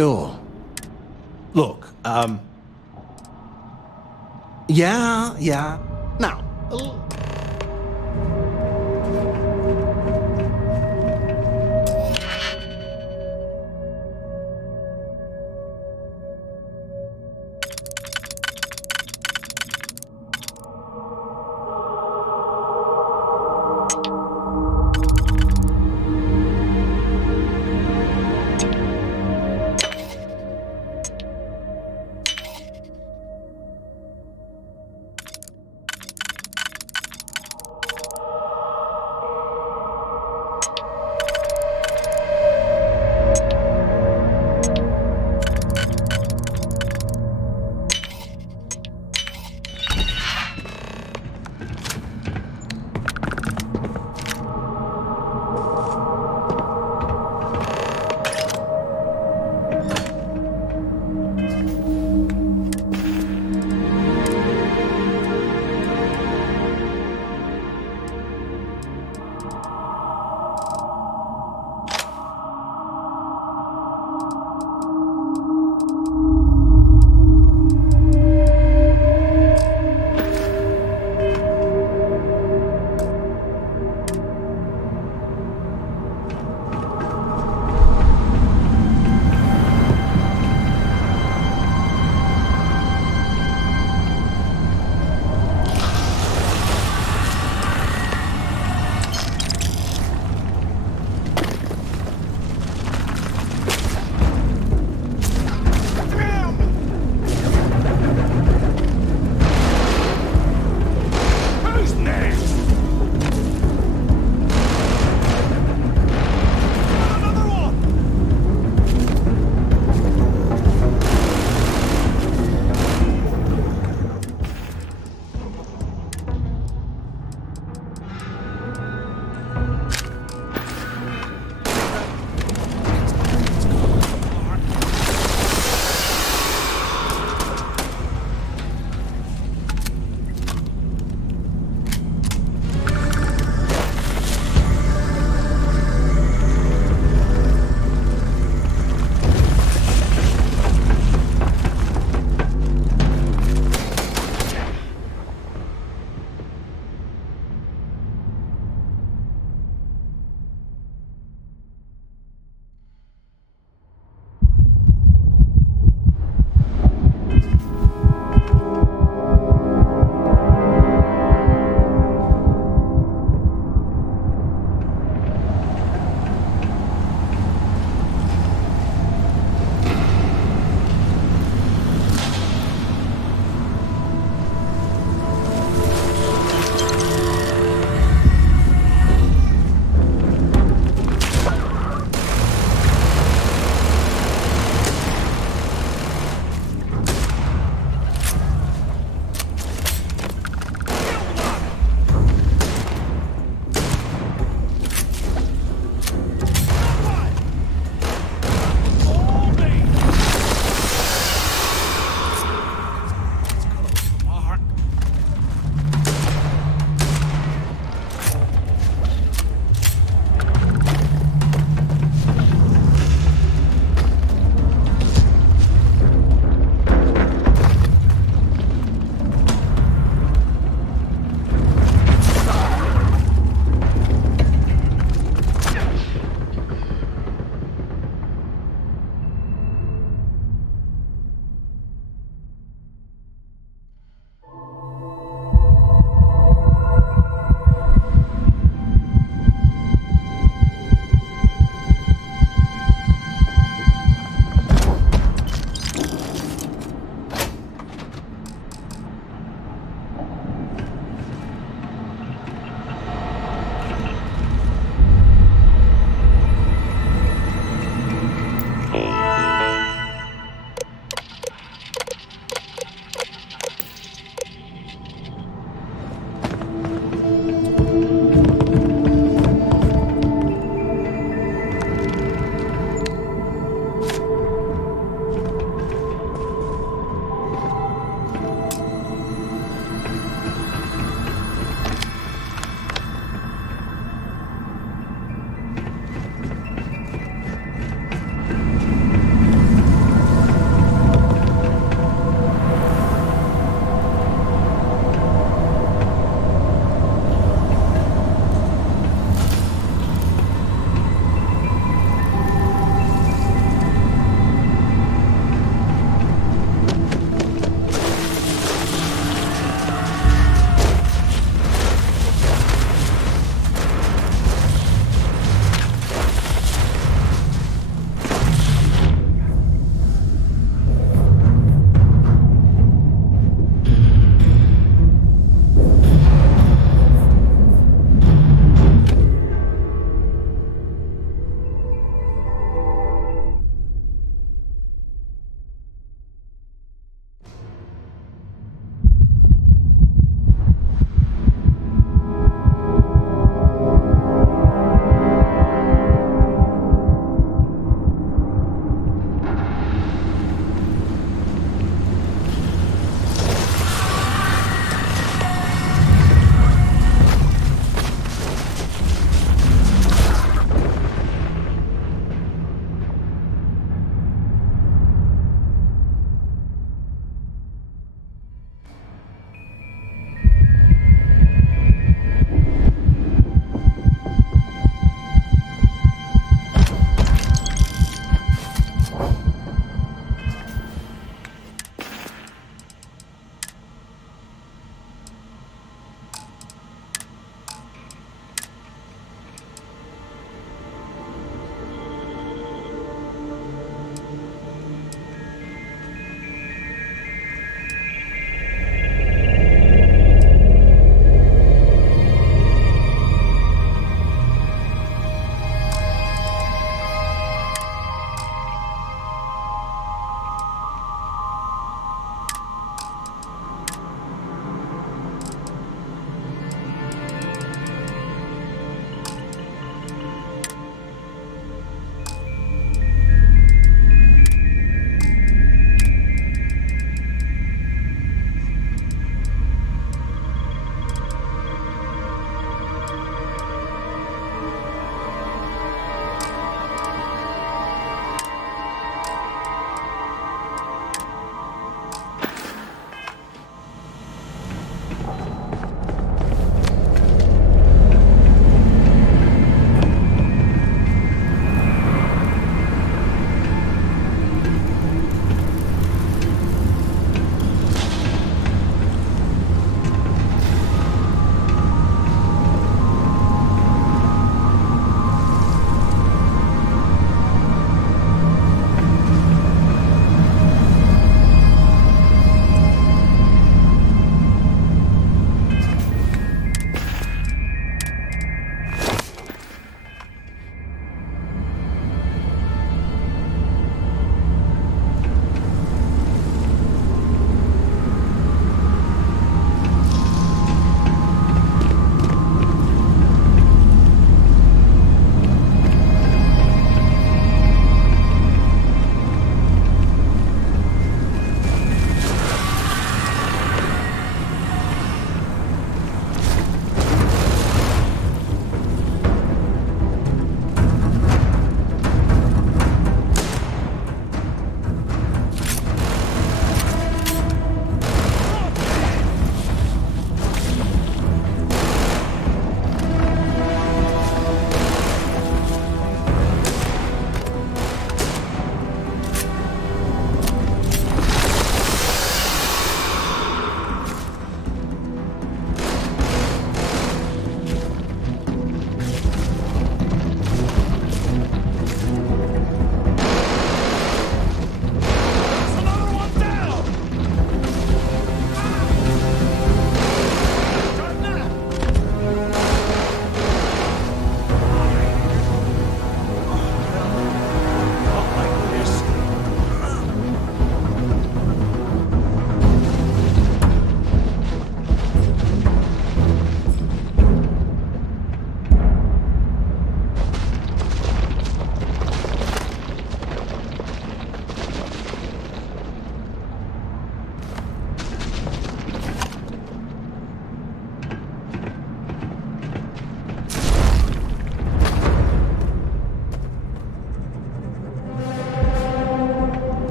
Cool. Look, yeah. Now,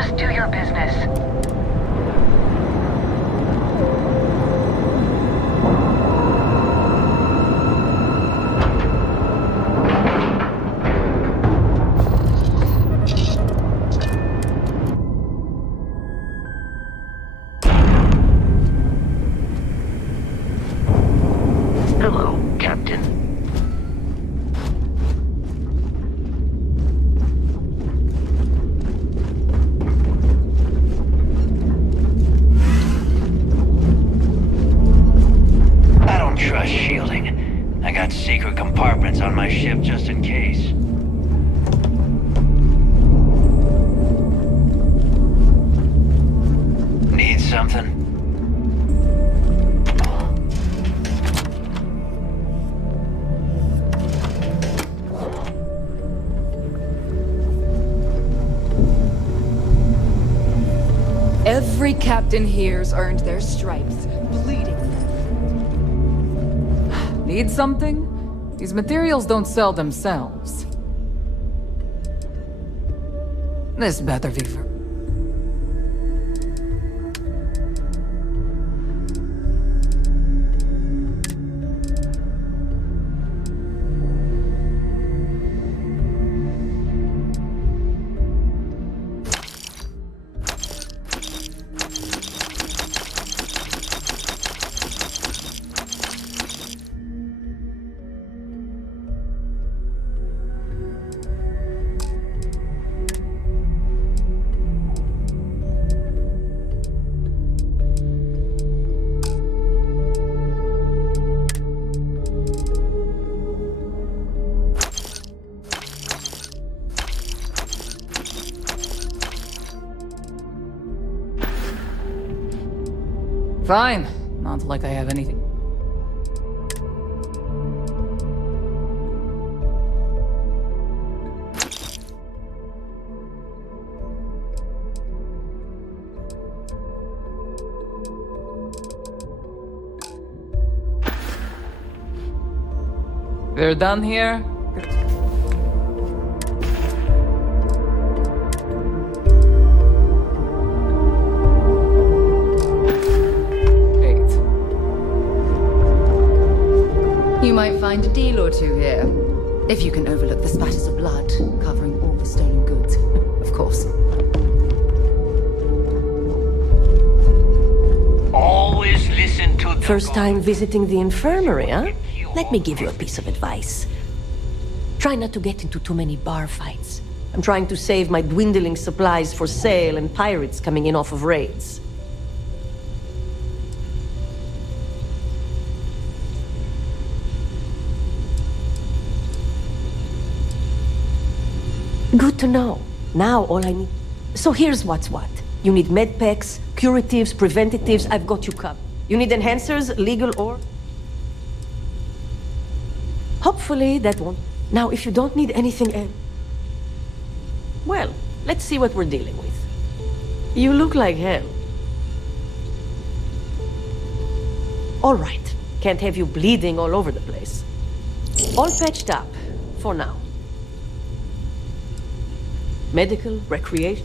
Just do your business. Hello, Captain. I don't trust shielding. I got secret compartments on my ship just in case. Need something? Every captain here's earned their stripes, bleeding. Need something? These materials don't sell themselves. This better be for... Fine. Not like I have anything. They're done here? You might find a deal or two here. If you can overlook the spatters of blood covering all the stolen goods, of course. Always listen to the First time visiting the infirmary, huh? Let me give you a piece of advice. Try not to get into too many bar fights. I'm trying to save my dwindling supplies for sale and pirates coming in off of raids. Good to know. Now all I need... So here's what's what. You need medpacks, curatives, preventatives, I've got you covered. You need enhancers, legal or... Hopefully that won't... Now if you don't need anything else... Well, let's see what we're dealing with. You look like hell. All right. Can't have you bleeding all over the place. All patched up, for now. Medical, recreation.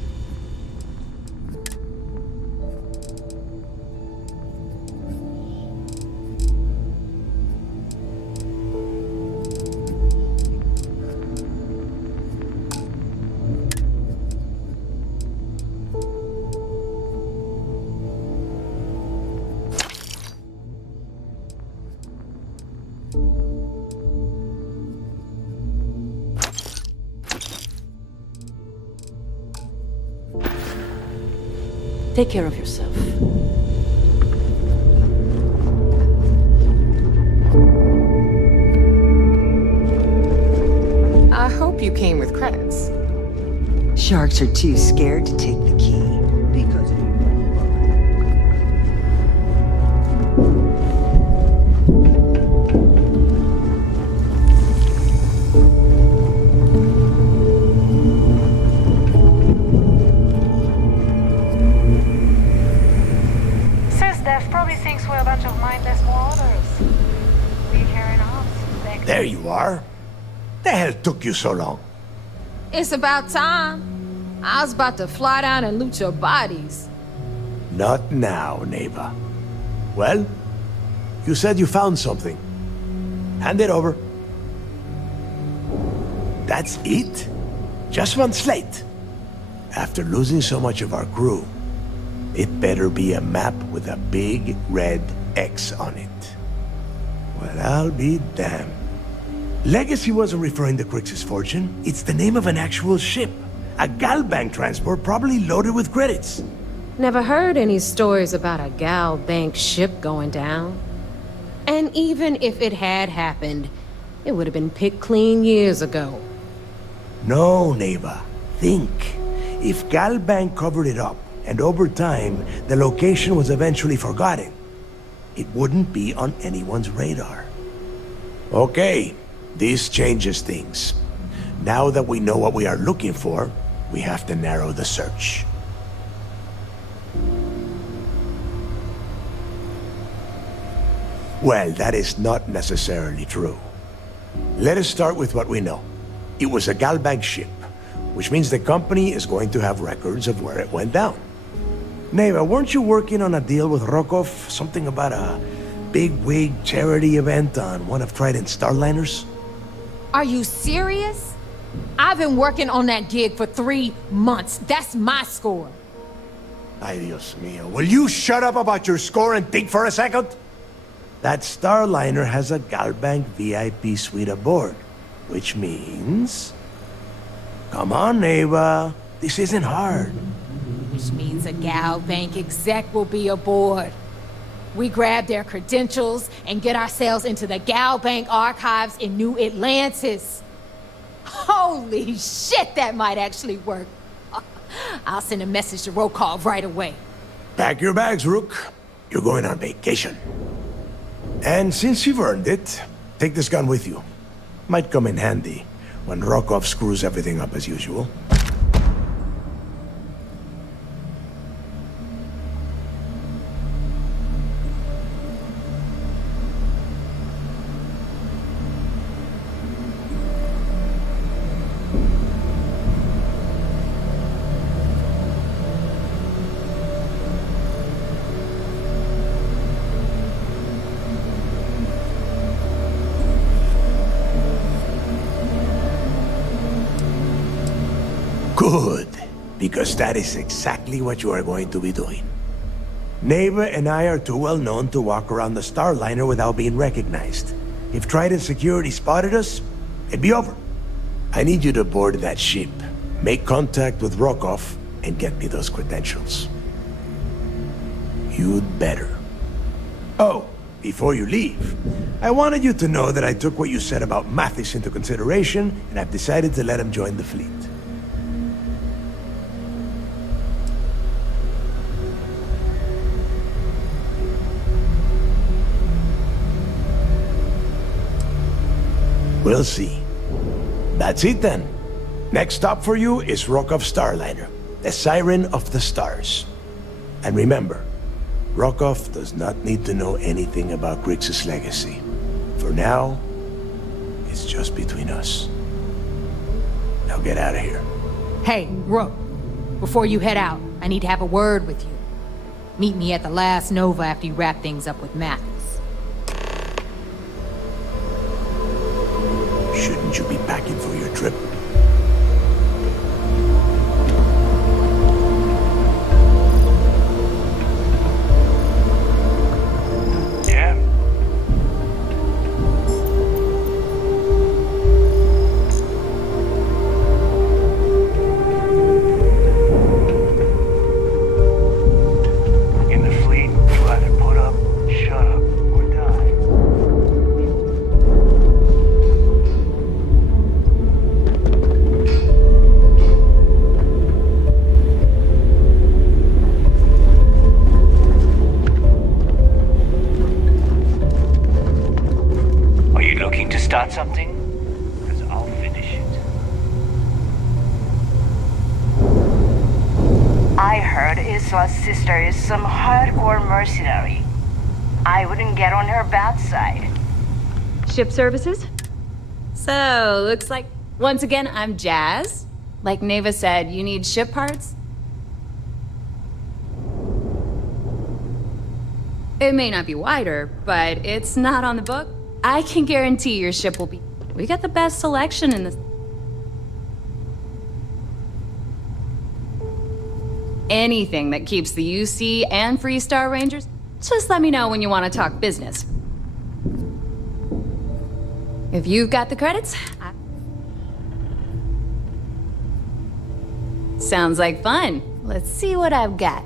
Take care of yourself. I hope you came with credits. Sharks are too scared to take the key. Because of probably thinks we're a bunch of mindless marauders. We carrying off. There you are. The hell took you so long? It's about time. I was about to fly down and loot your bodies. Not now, neighbor. Well, you said you found something. Hand it over. That's it? Just one slate? After losing so much of our crew, it better be a map with a big red X on it. Well, I'll be damned. Legacy wasn't referring to Crix's fortune. It's the name of an actual ship. A Galbank transport probably loaded with credits. Never heard any stories about a Gal Bank ship going down. And even if it had happened, it would have been picked clean years ago. No, neighbor. Think. If Galbank covered it up, and over time, the location was eventually forgotten, it wouldn't be on anyone's radar. Okay, this changes things. Now that we know what we are looking for, we have to narrow the search. Well, that is not necessarily true. Let us start with what we know. It was a Galbank ship, which means the company is going to have records of where it went down. Neva, weren't you working on a deal with Rokov? Something about a big-wig charity event on one of Trident's Starliners? Are you serious? I've been working on that gig for 3 months. That's my score. Ay, Dios mío. Will you shut up about your score and think for a second? That Starliner has a Galbank VIP suite aboard, which means... Come on, Neva. This isn't hard. Which means a Gal Bank exec will be aboard. We grab their credentials and get ourselves into the Gal Bank archives in New Atlantis. Holy shit, that might actually work. I'll send a message to Rokov right away. Pack your bags, Rook. You're going on vacation. And since you've earned it, take this gun with you. Might come in handy when Rokov screws everything up as usual. Good, because that is exactly what you are going to be doing. Neva and I are too well known to walk around the Starliner without being recognized. If Trident Security spotted us, it'd be over. I need you to board that ship, make contact with Rokov, and get me those credentials. You'd better. Oh, before you leave, I wanted you to know that I took what you said about Mathis into consideration, and I've decided to let him join the fleet. We'll see. That's it then. Next stop for you is Rokov Starliner, the Siren of the Stars. And remember, Rokov does not need to know anything about Grix's legacy. For now, it's just between us. Now get out of here. Hey, Rook. Before you head out, I need to have a word with you. Meet me at the last Nova after you wrap things up with Mathis. Shouldn't you be packing for your trip? Yeah. In the fleet, you either put up, shut up, or die. Start something? Because I'll finish it. I heard Iswa's sister is some hardcore mercenary. I wouldn't get on her bad side. Ship services? So, looks like once again I'm Jazz. Like Neva said, you need ship parts? It may not be wider, but it's not on the book. I can guarantee your ship will be... We got the best selection in this... Anything that keeps the UC and Freestar Rangers, just let me know when you want to talk business. If you've got the credits... Sounds like fun. Let's see what I've got.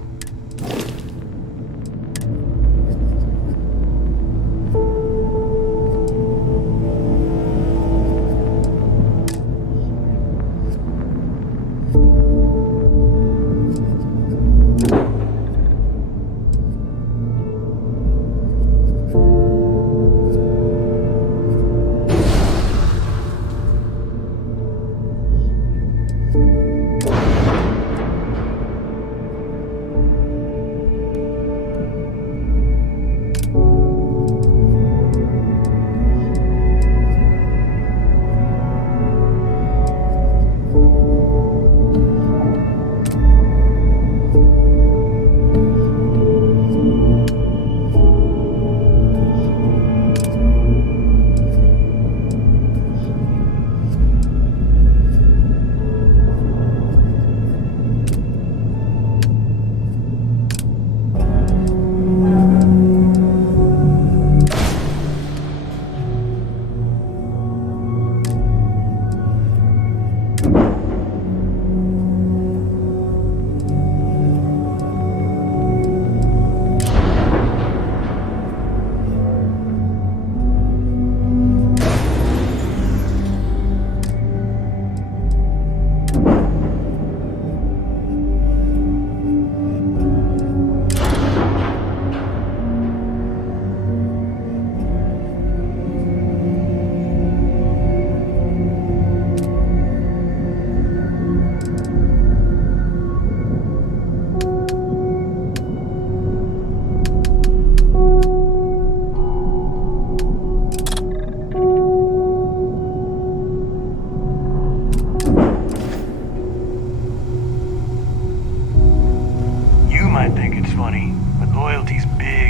Think it's funny, but loyalty's big